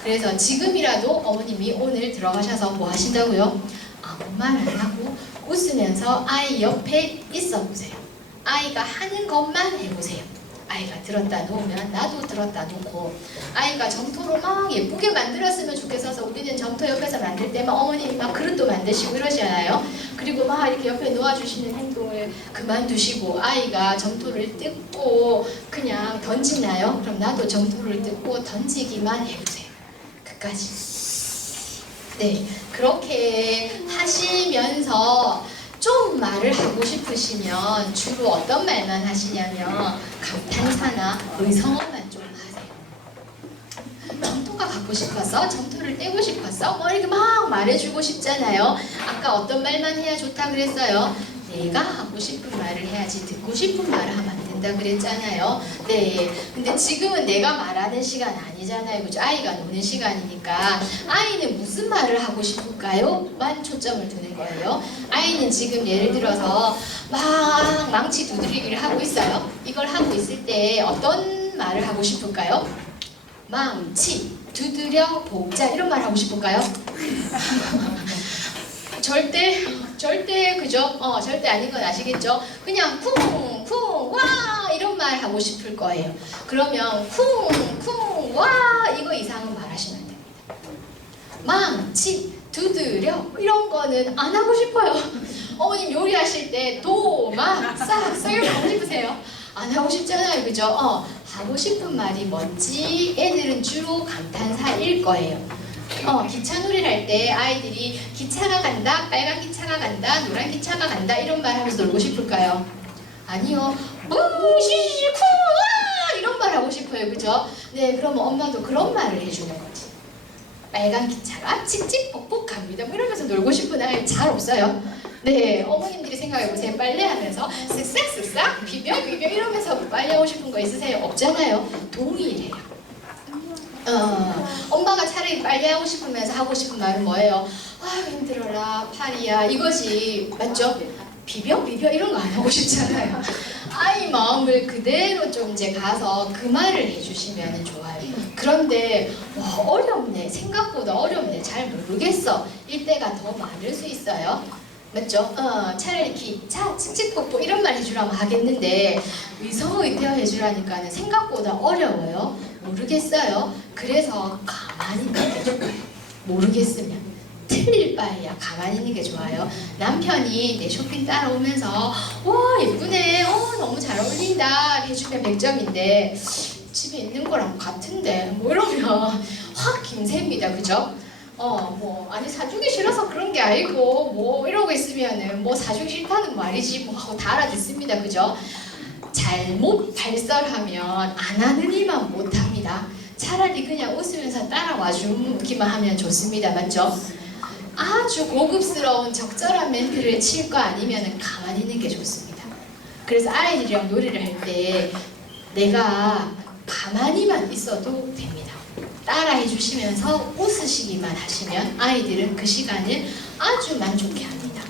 그래서 지금이라도 어머님이 오늘 들어가셔서 뭐 하신다고요? 아무 말 안 하고 웃으면서 아이 옆에 있어 보세요. 아이가 하는 것만 해보세요. 아이가 들었다 놓으면 나도 들었다 놓고, 아이가 점토로 막 예쁘게 만들었으면 좋겠어서 우리는 점토 옆에서 만들 때 막 어머님이 막 그릇도 만드시고 이러잖아요. 그리고 막 이렇게 옆에 놓아주시는 행동을 그만두시고 아이가 점토를 뜯고 그냥 던지나요? 그럼 나도 점토를 뜯고 던지기만 해보세요. 끝까지. 네, 그렇게 하시면서 좀 말을 하고 싶으시면 주로 어떤 말만 하시냐면 감탄사나 의성어만 좀 하세요. 점토가 갖고 싶어서, 점토를 떼고 싶어서 뭐 이렇게 막 말해주고 싶잖아요. 아까 어떤 말만 해야 좋다 그랬어요? 내가 하고 싶은 말을 해야지 듣고 싶은 말을 하면 안 된다 그랬잖아요. 네, 근데 지금은 내가 말하는 시간 아니잖아요, 그죠? 아이가 노는 시간이니까 아이는 무슨 말을 하고 싶을까요? 만 초점을 두는 거예요. 아이는 지금 예를 들어서 막 망치 두드리기를 하고 있어요. 이걸 하고 있을 때 어떤 말을 하고 싶을까요? 망치, 두드려, 복자 이런 말 하고 싶을까요? 절대 그죠? 절대 아닌 건 아시겠죠? 그냥 쿵쿵 와 이런 말 하고 싶을 거예요. 그러면 쿵쿵 와 이거 이상은 말하시면 안 됩니다. 망치, 두드려 이런 거는 안 하고 싶어요. 어머님 요리하실 때 도마 싹 이렇게 하고 싶으세요? 안 하고 싶잖아요, 그죠? 하고 싶은 말이 뭔지 애들은 주로 감탄사일 거예요. 기차놀이를 할 때 아이들이 기차가 간다, 빨간 기차가 간다, 노란 기차가 간다 이런 말 하면서 놀고 싶을까요? 아니요. 무시시 쿵와 이런 말 하고 싶어요, 그죠? 네, 그러면 엄마도 그런 말을 해주는 거지. 빨간 기차가 칙칙폭폭 갑니다. 뭐 이러면서 놀고 싶은 아이 잘 없어요. 네, 어머님들이 생각해보세요. 빨래하면서 쓱싹쓱싹 비벼 이러면서 빨래하고 싶은 거 있으세요? 없잖아요. 동일해요. 엄마가 차라리 빨래하고 싶으면서 하고 싶은 말은 뭐예요? 힘들어라, 팔이야 이거지, 맞죠? 비벼 이런 거 안 하고 싶잖아요. 아이 마음을 그대로 좀 이제 가서 그 말을 해주시면 좋아요. 그런데 어렵네, 생각보다 어렵네, 잘 모르겠어 이때가 더 많을 수 있어요. 맞죠? 차라리 기차, 칙칙폭폭 이런 말 해주라면 하겠는데 의성의태어 해주라니까는 생각보다 어려워요. 모르겠어요. 그래서 가만히 있는 게 좋아요. 모르겠으면 틀릴 바에야 가만히 있는 게 좋아요. 남편이 내 쇼핑 따라오면서 와 예쁘네, 너무 잘 어울린다 해주면 100점인데 집에 있는 거랑 같은데 뭐 이러면 확 김새입니다, 그죠? 아니 사주기 싫어서 그런 게 아니고 뭐 이러고 있으면은 뭐 사주기 싫다는 말이지 뭐 하고 다 알아듣습니다, 그죠? 잘못 발설하면 안 하는 일만 못합니다. 차라리 그냥 웃으면서 따라와 주기만 하면 좋습니다, 맞죠? 아주 고급스러운 적절한 멘트를 칠 거 아니면 가만히 있는 게 좋습니다. 그래서 아이들이랑 놀이를 할 때 내가 가만히만 있어도 됩니다. 따라해 주시면서 웃으시기만 하시면 아이들은 그 시간을 아주 만족해 합니다.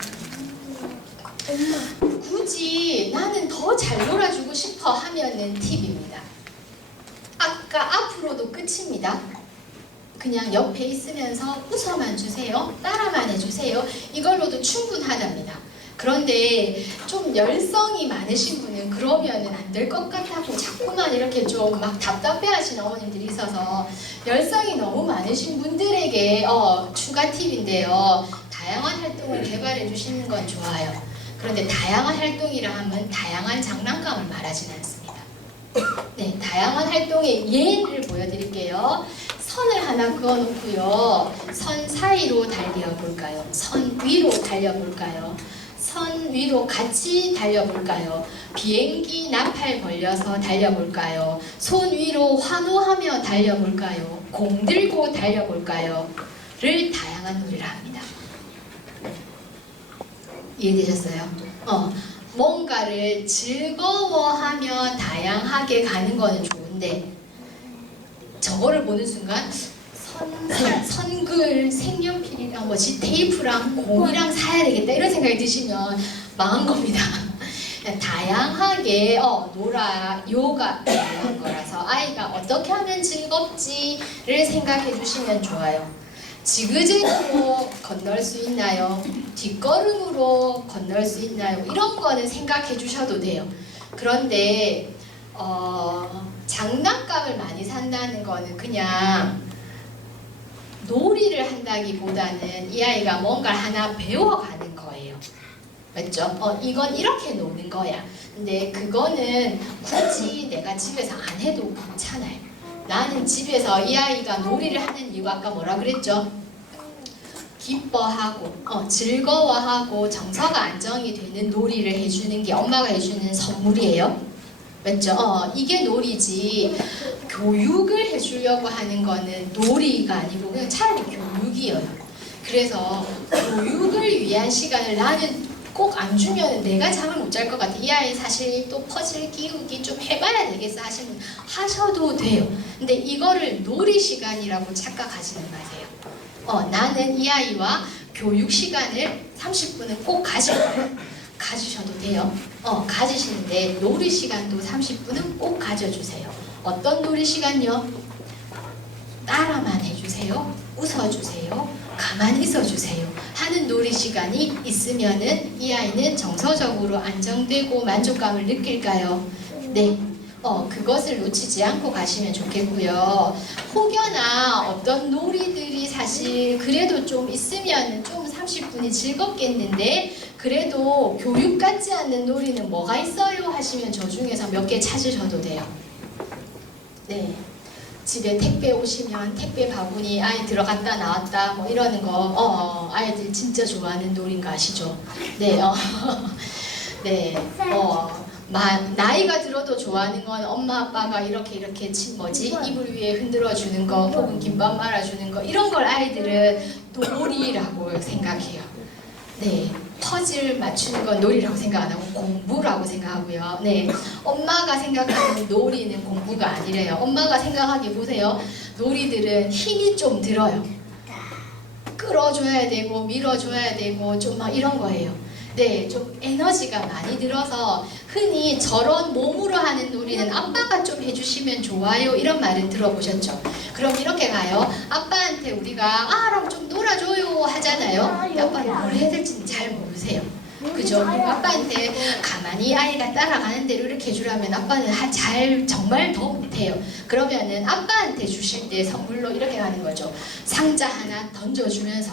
굳이 나는 더 잘 놀아주고 싶어 하면은 팁입니다. 아까 앞으로도 끝입니다. 그냥 옆에 있으면서 웃어만 주세요. 따라만 해주세요. 이걸로도 충분하답니다. 그런데 좀 열성이 많으신 분은 그러면은 안 될 것 같다고 자꾸만 이렇게 좀 막 답답해 하시는 어머님들이 있어서 열성이 너무 많으신 분들에게 추가 팁인데요. 다양한 활동을 개발해 주시는 건 좋아요. 그런데 다양한 활동이라 하면 다양한 장난감을 말하지는 않습니다. 네, 다양한 활동의 예를 보여드릴게요. 선을 하나 그어놓고요. 선 사이로 달려볼까요? 선 위로 달려볼까요? 선 위로 같이 달려볼까요? 비행기 나팔 벌려서 달려볼까요? 손 위로 환호하며 달려볼까요? 공 들고 달려볼까요? 를 다양한 놀이를 합니다. 이해되셨어요? 뭔가를 즐거워하며 다양하게 가는 거는 좋은데 저거를 보는 순간 선글, 색연필이랑 뭐지 테이프랑 공이랑 사야 되겠다 이런 생각이 드시면 망한 겁니다. 다양하게 놀아요가 중요한 거라서 아이가 어떻게 하면 즐겁지를 생각해 주시면 좋아요. 지그재그로 건널 수 있나요? 뒷걸음으로 건널 수 있나요? 이런 거는 생각해 주셔도 돼요. 그런데 장난감을 많이 산다는 거는 그냥 놀이를 한다기보다는 이 아이가 뭔가를 하나 배워가는 거예요. 맞죠? 이건 이렇게 노는 거야. 근데 그거는 굳이 내가 집에서 안 해도 괜찮아요. 나는 집에서 이 아이가 놀이를 하는 이유가 아까 뭐라 그랬죠? 기뻐하고 즐거워하고 정서가 안정이 되는 놀이를 해주는 게 엄마가 해주는 선물이에요. 맞죠? 이게 놀이지 교육을 해주려고 하는 거는 놀이가 아니고 그냥 차라리 교육이에요. 그래서 교육을 위한 시간을 나는 꼭 안 주면 내가 잠을 못 잘 것 같아. 이 아이 사실 또 퍼즐 끼우기 좀 해봐야 되겠어 하시면 하셔도 돼요. 근데 이거를 놀이 시간이라고 착각하지는 마세요. 나는 이 아이와 교육 시간을 30분은 꼭 가질 거예요. 가지셔도 돼요. 가지시는데 놀이 시간도 30분은 꼭 가져주세요. 어떤 놀이 시간요? 따라만 해주세요. 웃어주세요. 가만히 있어주세요. 하는 놀이 시간이 있으면은 이 아이는 정서적으로 안정되고 만족감을 느낄까요? 네. 그것을 놓치지 않고 가시면 좋겠고요. 혹여나 어떤 놀이들이 사실 그래도 좀 있으면 좀 30분이 즐겁겠는데 그래도 교육 같지 않는 놀이는 뭐가 있어요? 하시면 저 중에서 몇 개 찾으셔도 돼요. 네. 집에 택배 오시면 택배 바구니 아이 들어갔다 나왔다 뭐 이러는 거 아이들 진짜 좋아하는 놀인 거 아시죠? 네. 네. 나이가 들어도 좋아하는 건 엄마 아빠가 이렇게 이불 위에 흔들어 주는 거 혹은 김밥 말아 주는 거 이런 걸 아이들은 놀이라고 생각해요. 네. 퍼즐 맞추는 건 놀이라고 생각 안 하고 공부라고 생각하고요. 네, 엄마가 생각하는 놀이는 공부가 아니래요. 엄마가 생각하기 보세요. 놀이들은 힘이 좀 들어요. 끌어줘야 되고 밀어줘야 되고 좀 막 이런 거예요. 네, 좀 에너지가 많이 들어서 흔히 저런 몸으로 하는 놀이는 아빠가 좀 해주시면 좋아요 이런 말은 들어보셨죠? 그럼 이렇게 가요. 아빠한테 우리가 그럼 좀 놀아줘요 하잖아요. 근데 아빠는 뭘 해야 될지는 잘 모르세요. 그죠? 아빠한테 가만히 아이가 따라가는 대로 이렇게 해주라면 아빠는 정말 더 못해요. 그러면은 아빠한테 주실 때 선물로 이렇게 가는 거죠. 상자 하나 던져주면서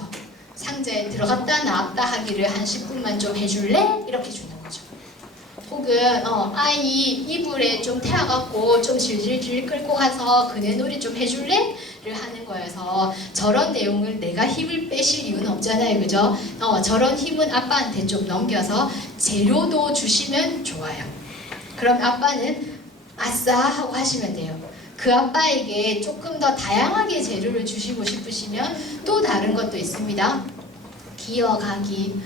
상자에 들어갔다 나왔다 하기를 한 10분만 좀 해줄래? 이렇게 주는 거죠. 혹은 아이 이불에 좀 태워갖고 좀 질질질 끌고 가서 그네 놀이 좀 해줄래? 를 하는 거여서 저런 내용을 내가 힘을 빼실 이유는 없잖아요. 그죠? 저런 힘은 아빠한테 좀 넘겨서 재료도 주시면 좋아요. 그럼 아빠는 아싸 하고 하시면 돼요. 그 아빠에게 조금 더 다양하게 재료를 주시고 싶으시면 또 다른 것도 있습니다. 기어가기,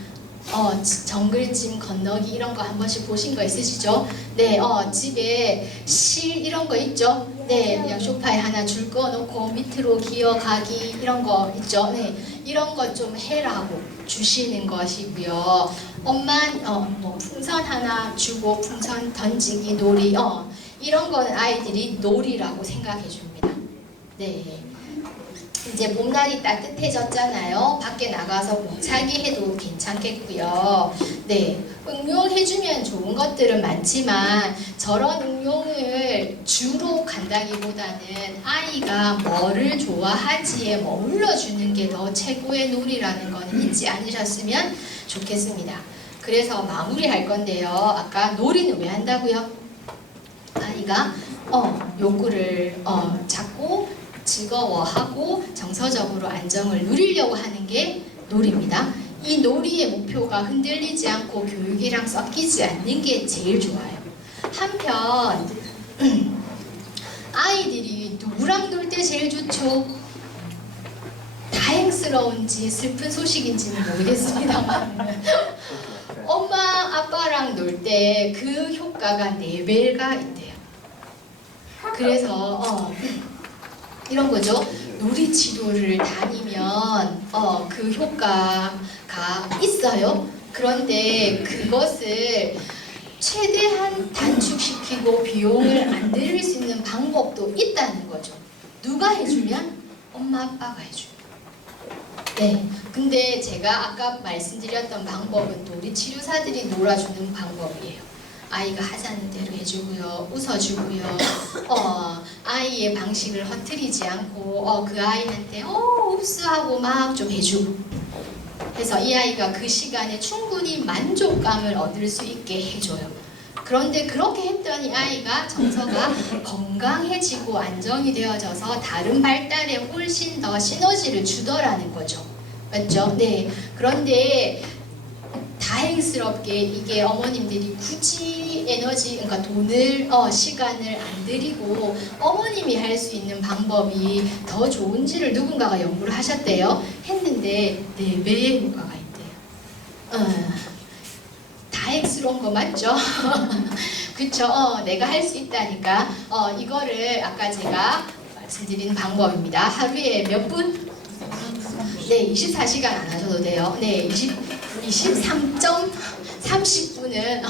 정글짐 건너기 이런 거 한 번씩 보신 거 있으시죠? 네, 집에 실 이런 거 있죠? 네, 그냥 소파에 하나 줄 꺼놓고 밑으로 기어가기 이런 거 있죠? 네, 이런 거 좀 해라고 주시는 것이고요. 엄마 뭐 풍선 하나 주고 풍선 던지기 놀이 이런 거는 아이들이 놀이라고 생각해 줍니다. 네. 이제 봄날이 따뜻해졌잖아요. 밖에 나가서 공차기 해도 괜찮겠고요. 네, 응용해주면 좋은 것들은 많지만 저런 응용을 주로 간다기보다는 아이가 뭐를 좋아하지에 머물러주는 게 더 최고의 놀이라는 거는 잊지 않으셨으면 좋겠습니다. 그래서 마무리할 건데요. 아까 놀이는 왜 한다고요? 아이가 욕구를 찾고 즐거워하고 정서적으로 안정을 누리려고 하는 게 놀이입니다. 이 놀이의 목표가 흔들리지 않고 교육이랑 섞이지 않는 게 제일 좋아요. 한편 아이들이 누구랑 놀 때 제일 좋죠? 다행스러운지 슬픈 소식인지는 모르겠습니다만 엄마 아빠랑 놀 때 그 효과가 4배가 있대요. 그래서 이런 거죠. 놀이치료를 다니면 그 효과가 있어요. 그런데 그것을 최대한 단축시키고 비용을 안 들일 수 있는 방법도 있다는 거죠. 누가 해주면? 엄마 아빠가 해줘요. 네. 근데 제가 아까 말씀드렸던 방법은 놀이치료사들이 놀아주는 방법이에요. 아이가 하자는 대로 해주고요, 웃어주고요, 아이의 방식을 허트리지 않고 그 아이한테 흡수하고 막 좀 해주고 해서 이 아이가 그 시간에 충분히 만족감을 얻을 수 있게 해줘요. 그런데 그렇게 했더니 아이가 정서가 건강해지고 안정이 되어져서 다른 발달에 훨씬 더 시너지를 주더라는 거죠. 맞죠? 네. 그런데 다행스럽게 이게 어머님들이 굳이 에너지, 그러니까 돈을, 시간을 안 들이고 어머님이 할 수 있는 방법이 더 좋은지를 누군가가 연구를 하셨대요. 했는데 4배의 효과가 있대요. 다행스러운 거 맞죠? 그쵸? 내가 할 수 있다니까. 이거를 아까 제가 말씀드린 방법입니다. 하루에 몇 분? 네, 24시간 안 하셔도 돼요. 네, 23.30분은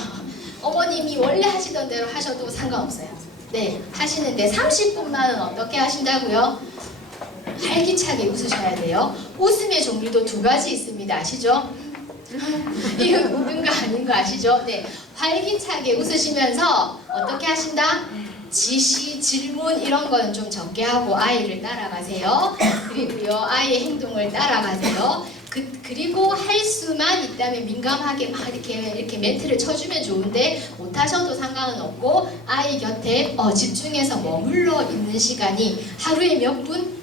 어머님이 원래 하시던 대로 하셔도 상관없어요. 네, 하시는데 30분만은 어떻게 하신다고요? 활기차게 웃으셔야 돼요. 웃음의 종류도 2가지 있습니다. 아시죠? 이거 웃은 거 아닌 거 아시죠? 네, 활기차게 웃으시면서 어떻게 하신다? 지시, 질문 이런 거는 좀 적게 하고 아이를 따라가세요. 그리고요, 아이의 행동을 따라가세요. 그리고 할 수만 있다면 민감하게 막 이렇게 멘트를 쳐주면 좋은데 못하셔도 상관은 없고 아이 곁에 집중해서 머물러 있는 시간이 하루에 몇 분?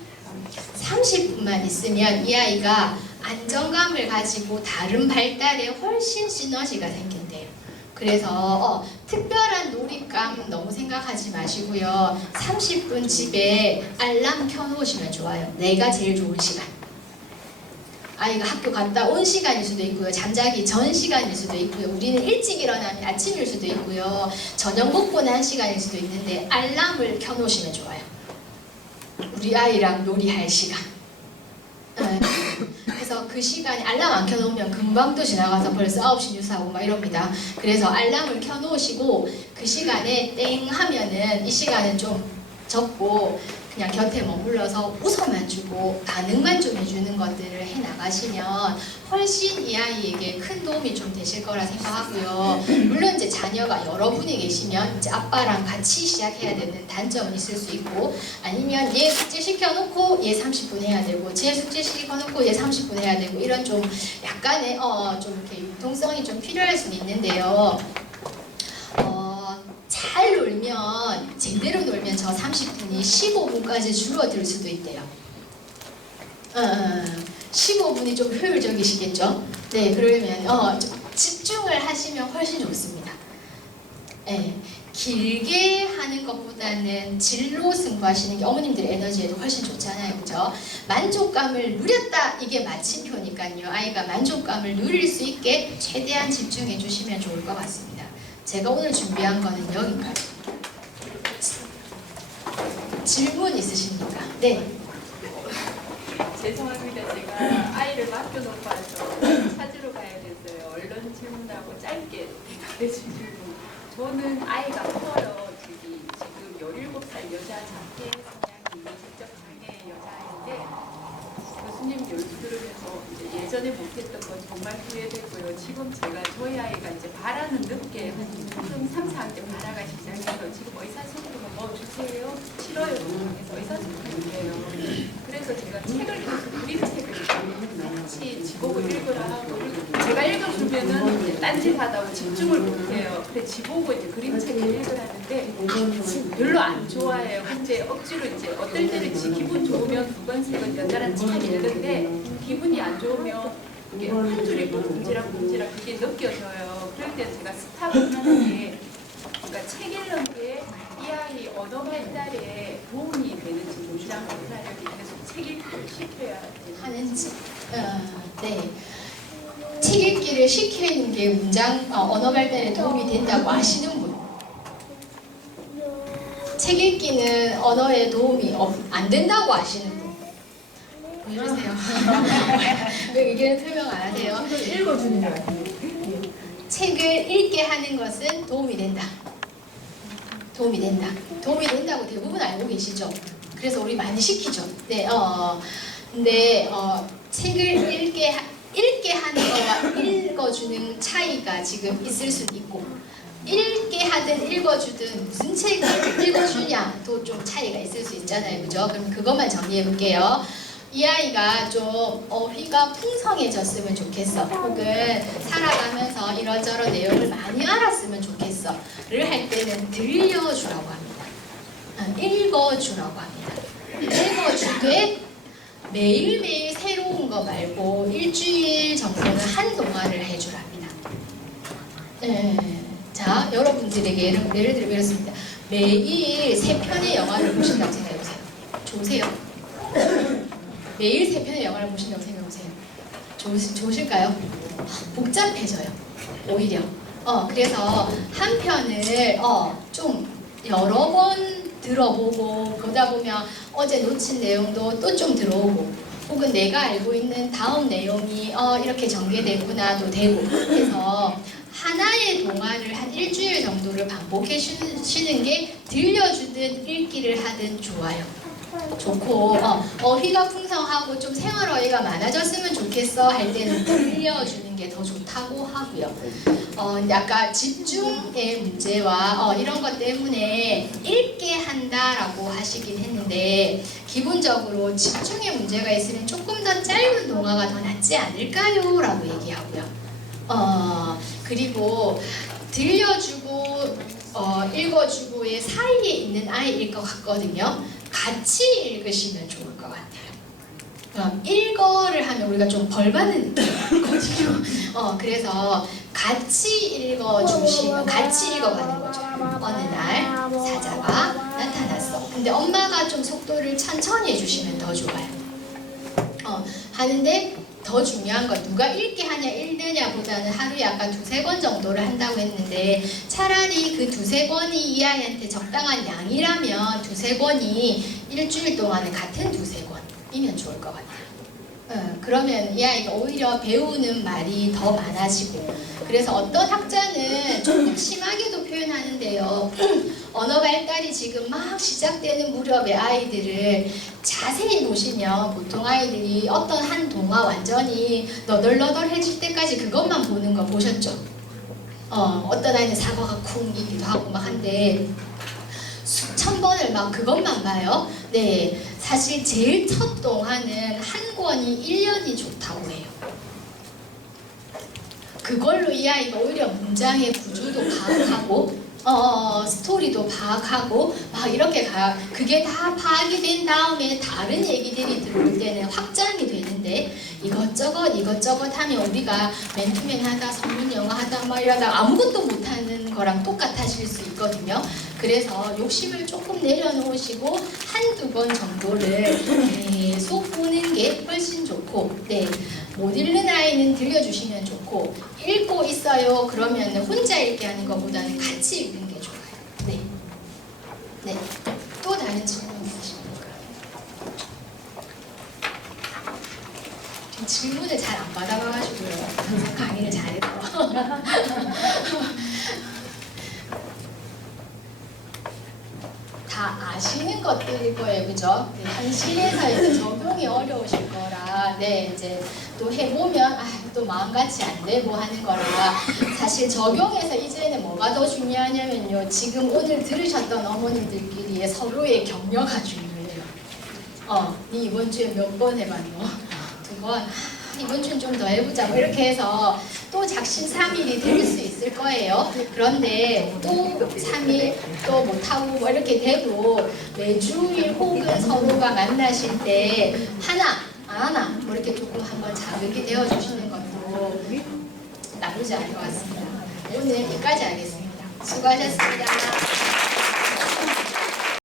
30분만 있으면 이 아이가 안정감을 가지고 다른 발달에 훨씬 시너지가 생긴대요. 그래서 특별한 놀잇감 너무 생각하지 마시고요. 30분 집에 알람 켜놓으시면 좋아요. 내가 제일 좋은 시간. 아이가 학교 갔다 온 시간일 수도 있고요. 잠자기 전 시간일 수도 있고요. 우리는 일찍 일어나면 아침일 수도 있고요. 저녁 먹고 난 시간일 수도 있는데 알람을 켜놓으시면 좋아요. 우리 아이랑 놀이할 시간. 그래서 그 시간에 알람 안 켜놓으면 금방 또 지나가서 벌써 9시 뉴스하고 막 이럽니다. 그래서 알람을 켜놓으시고 그 시간에 땡 하면은 이 시간은 좀 적고 그냥 곁에 머물러서 웃어만 주고 반응만 좀 해주는 것들을 해나가시면 훨씬 이 아이에게 큰 도움이 좀 되실 거라 생각하고요. 물론 이제 자녀가 여러분이 계시면 이제 아빠랑 같이 시작해야 되는 단점은 있을 수 있고 아니면 얘 숙제 시켜놓고 얘 30분 해야 되고 쟤 숙제 시켜놓고 얘 30분 해야 되고 이런 좀 약간의 좀 이렇게 융통성이 좀 필요할 수는 있는데요. 잘 놀면 제대로 놀면 저 30분이 15분까지 줄어들 수도 있대요. 15분이 좀 효율적이시겠죠? 네, 그러면 집중을 하시면 훨씬 좋습니다. 네, 길게 하는 것보다는 질로 승부하시는 게 어머님들의 에너지에도 훨씬 좋잖아요. 그죠? 만족감을 누렸다 이게 마침표니까요. 아이가 만족감을 누릴 수 있게 최대한 집중해 주시면 좋을 것 같습니다. 제가 오늘 준비한 거는 여기까지. 질문 있으십니까? 네. 죄송합니다. 제가 아이를 아이를 맡겨놓고 와서 찾으러 가야 됐어요. 얼른 질문하고 짧게 대답해주시고. 저는 아이가 커요. 지금 17살 여자 장애 성향 인지적 장애 여자인데 교수님 연수 들으면서 이제 예전에 못했던 건 정말 후회되고요. 지금 제가 저희 아이가 이제 발화는 늦게 한 3, 4학년 발화가 시작해서 지금 의사소통은 뭐 주세요? 싫어요. 그래서 의사소통이에요. 그래서 제가 책을 계속 그림책을 같이 지보고 읽으라 하고 제가 읽어주면은 이제 딴짓하다고 집중을 못해요. 그래 지보고 이제 그림책을 읽으라는데 별로 안 좋아해요. 근데 억지로 이제 어떨 때는 지 기분 좋으면 2권, 3권 연달아 책 읽는데 기분이 안 좋으면 이게 한 줄 읽고 굶지락 그게 느껴져요. 그럴 때 제가 스탑을 하는 게 그러니까 책 읽는 게 이 아이 언어 발달에 도움이 되는지 문장 발달력이 계속 책 읽기를 시켜야 하는지. 네. 책 읽기를 시키는 게 언어 발달에 도움이 된다고 아시는 분? 책 읽기는 언어에 도움이 안 된다고 아시는 분? 왜 이러세요? 왜 의견을 설명 안 하세요? 읽어주는 거 같아요. 책을 읽게 하는 것은 도움이 된다. 도움이 된다. 도움이 된다고 대부분 알고 계시죠? 그래서 우리 많이 시키죠. 네, 근데 책을 읽게 하는 거와 읽어주는 차이가 지금 있을 수도 있고 읽게 하든 읽어주든 무슨 책을 읽어주냐도 좀 차이가 있을 수 있잖아요. 그죠? 그럼 그것만 정리해 볼게요. 이 아이가 좀 어휘가 풍성해졌으면 좋겠어. 혹은 살아가면서 이런저런 내용을 많이 알았으면 좋겠어. 를 할 때는 들려주라고 합니다. 읽어주라고 합니다. 읽어주되 매일매일 새로운 거 말고 일주일 정도는 한동안을 해주랍니다. 자, 여러분들에게 예를 들면 이렇습니다. 매일 3편의 영화를 보신다고 생각해보세요. 좋으세요? 매일 3편의 영화를 보신다고 생각해보세요. 좋으실까요? 복잡해져요. 오히려. 그래서 한 편을 좀 여러 번 들어보고 보다 보면 어제 놓친 내용도 또 좀 들어오고 혹은 내가 알고 있는 다음 내용이 이렇게 전개됐구나도 되고 그래서 하나의 동화를 한 일주일 정도를 반복해 주시는 게 들려주든 읽기를 하든 좋아요. 좋고 어휘가 풍성하고 좀 생활어휘가 많아졌으면 좋겠어 할 때는 들려주는 게 더 좋다고 하고요. 아까 집중의 문제와 이런 것 때문에 읽게 한다라고 하시긴 했는데 기본적으로 집중의 문제가 있으면 조금 더 짧은 동화가 더 낫지 않을까요? 라고 얘기하고요. 그리고 들려주고 읽어주고의 사이에 있는 아이일 것 같거든요. 같이 읽으시면 좋을 것 같아요. 읽어를 하면 우리가 좀 벌 받는 느낌이거든요. 그래서 같이 읽어주시면 같이 읽어가는 거죠. 어느 날 사자가 나타났어. 근데 엄마가 좀 속도를 천천히 해주시면 더 좋아요. 하는데 더 중요한 건 누가 읽게 하냐 읽느냐 보다는 하루에 아까 2-3권 정도를 한다고 했는데 차라리 그 2-3권이 이 아이한테 적당한 양이라면 2-3권이 일주일 동안은 같은 2-3권이면 좋을 것 같아요. 그러면 이 아이가 오히려 배우는 말이 더 많아지고 그래서 어떤 학자는 조금 심하게도 표현하는데요. 언어 발달이 지금 막 시작되는 무렵의 아이들을 자세히 보시면 보통 아이들이 어떤 한 동화 완전히 너덜너덜해질 때까지 그것만 보는 거 보셨죠? 어떤 아이는 사과가 쿵이기도 하고 막 한데 수천 번을 막 그것만 봐요. 네, 사실 제일 첫 동화는 한 권이 1년이 좋다고 해요. 그걸로 이 아이가 오히려 문장의 구조도 파악하고 스토리도 파악하고 막 이렇게 가요. 그게 다 파악이 된 다음에 다른 얘기들이 들어올 때는 확장이 되는데 이것저것 하면 우리가 맨투맨 하다 성문 영화 하다 막 이러다 아무것도 못하는 거랑 똑같아질 수 있거든요. 그래서 욕심을 조금 내려놓으시고 1-2권 정도를 계속 보는 게 훨씬 좋고 못 읽는 아이는 들려주시면 좋고 읽고 있어요 그러면 혼자 읽게 하는 것보다는 같이 읽는 게 좋아요. 네. 또 다른 질문 있으십니까? 질문을 받아가지고요. 항상 강의를 잘해서. 다 아시는 것들일 거예요, 그죠? 네, 현실에서 이제 적용이 어려우실 거라, 네, 이제 또 해보면 또 마음같이 안 되고 하는 거라. 사실 적용해서 이제는 뭐가 더 중요하냐면요, 지금 오늘 들으셨던 어머님들끼리의 서로의 격려가 중요해요. 니 이번 주에 몇 번 해봤노? 2번. 이번 주는 좀 더 해보자. 뭐 이렇게 해서 또 작심삼일이 될 수 있을 거예요. 그런데 또 3일 또 못하고 뭐 이렇게 돼도 매주일 혹은 서로가 만나실 때 하나, 안 하나 뭐 이렇게 조금 한번 자극이 되어주시는 것도 나쁘지 않을 것 같습니다. 오늘 여기까지 하겠습니다. 수고하셨습니다.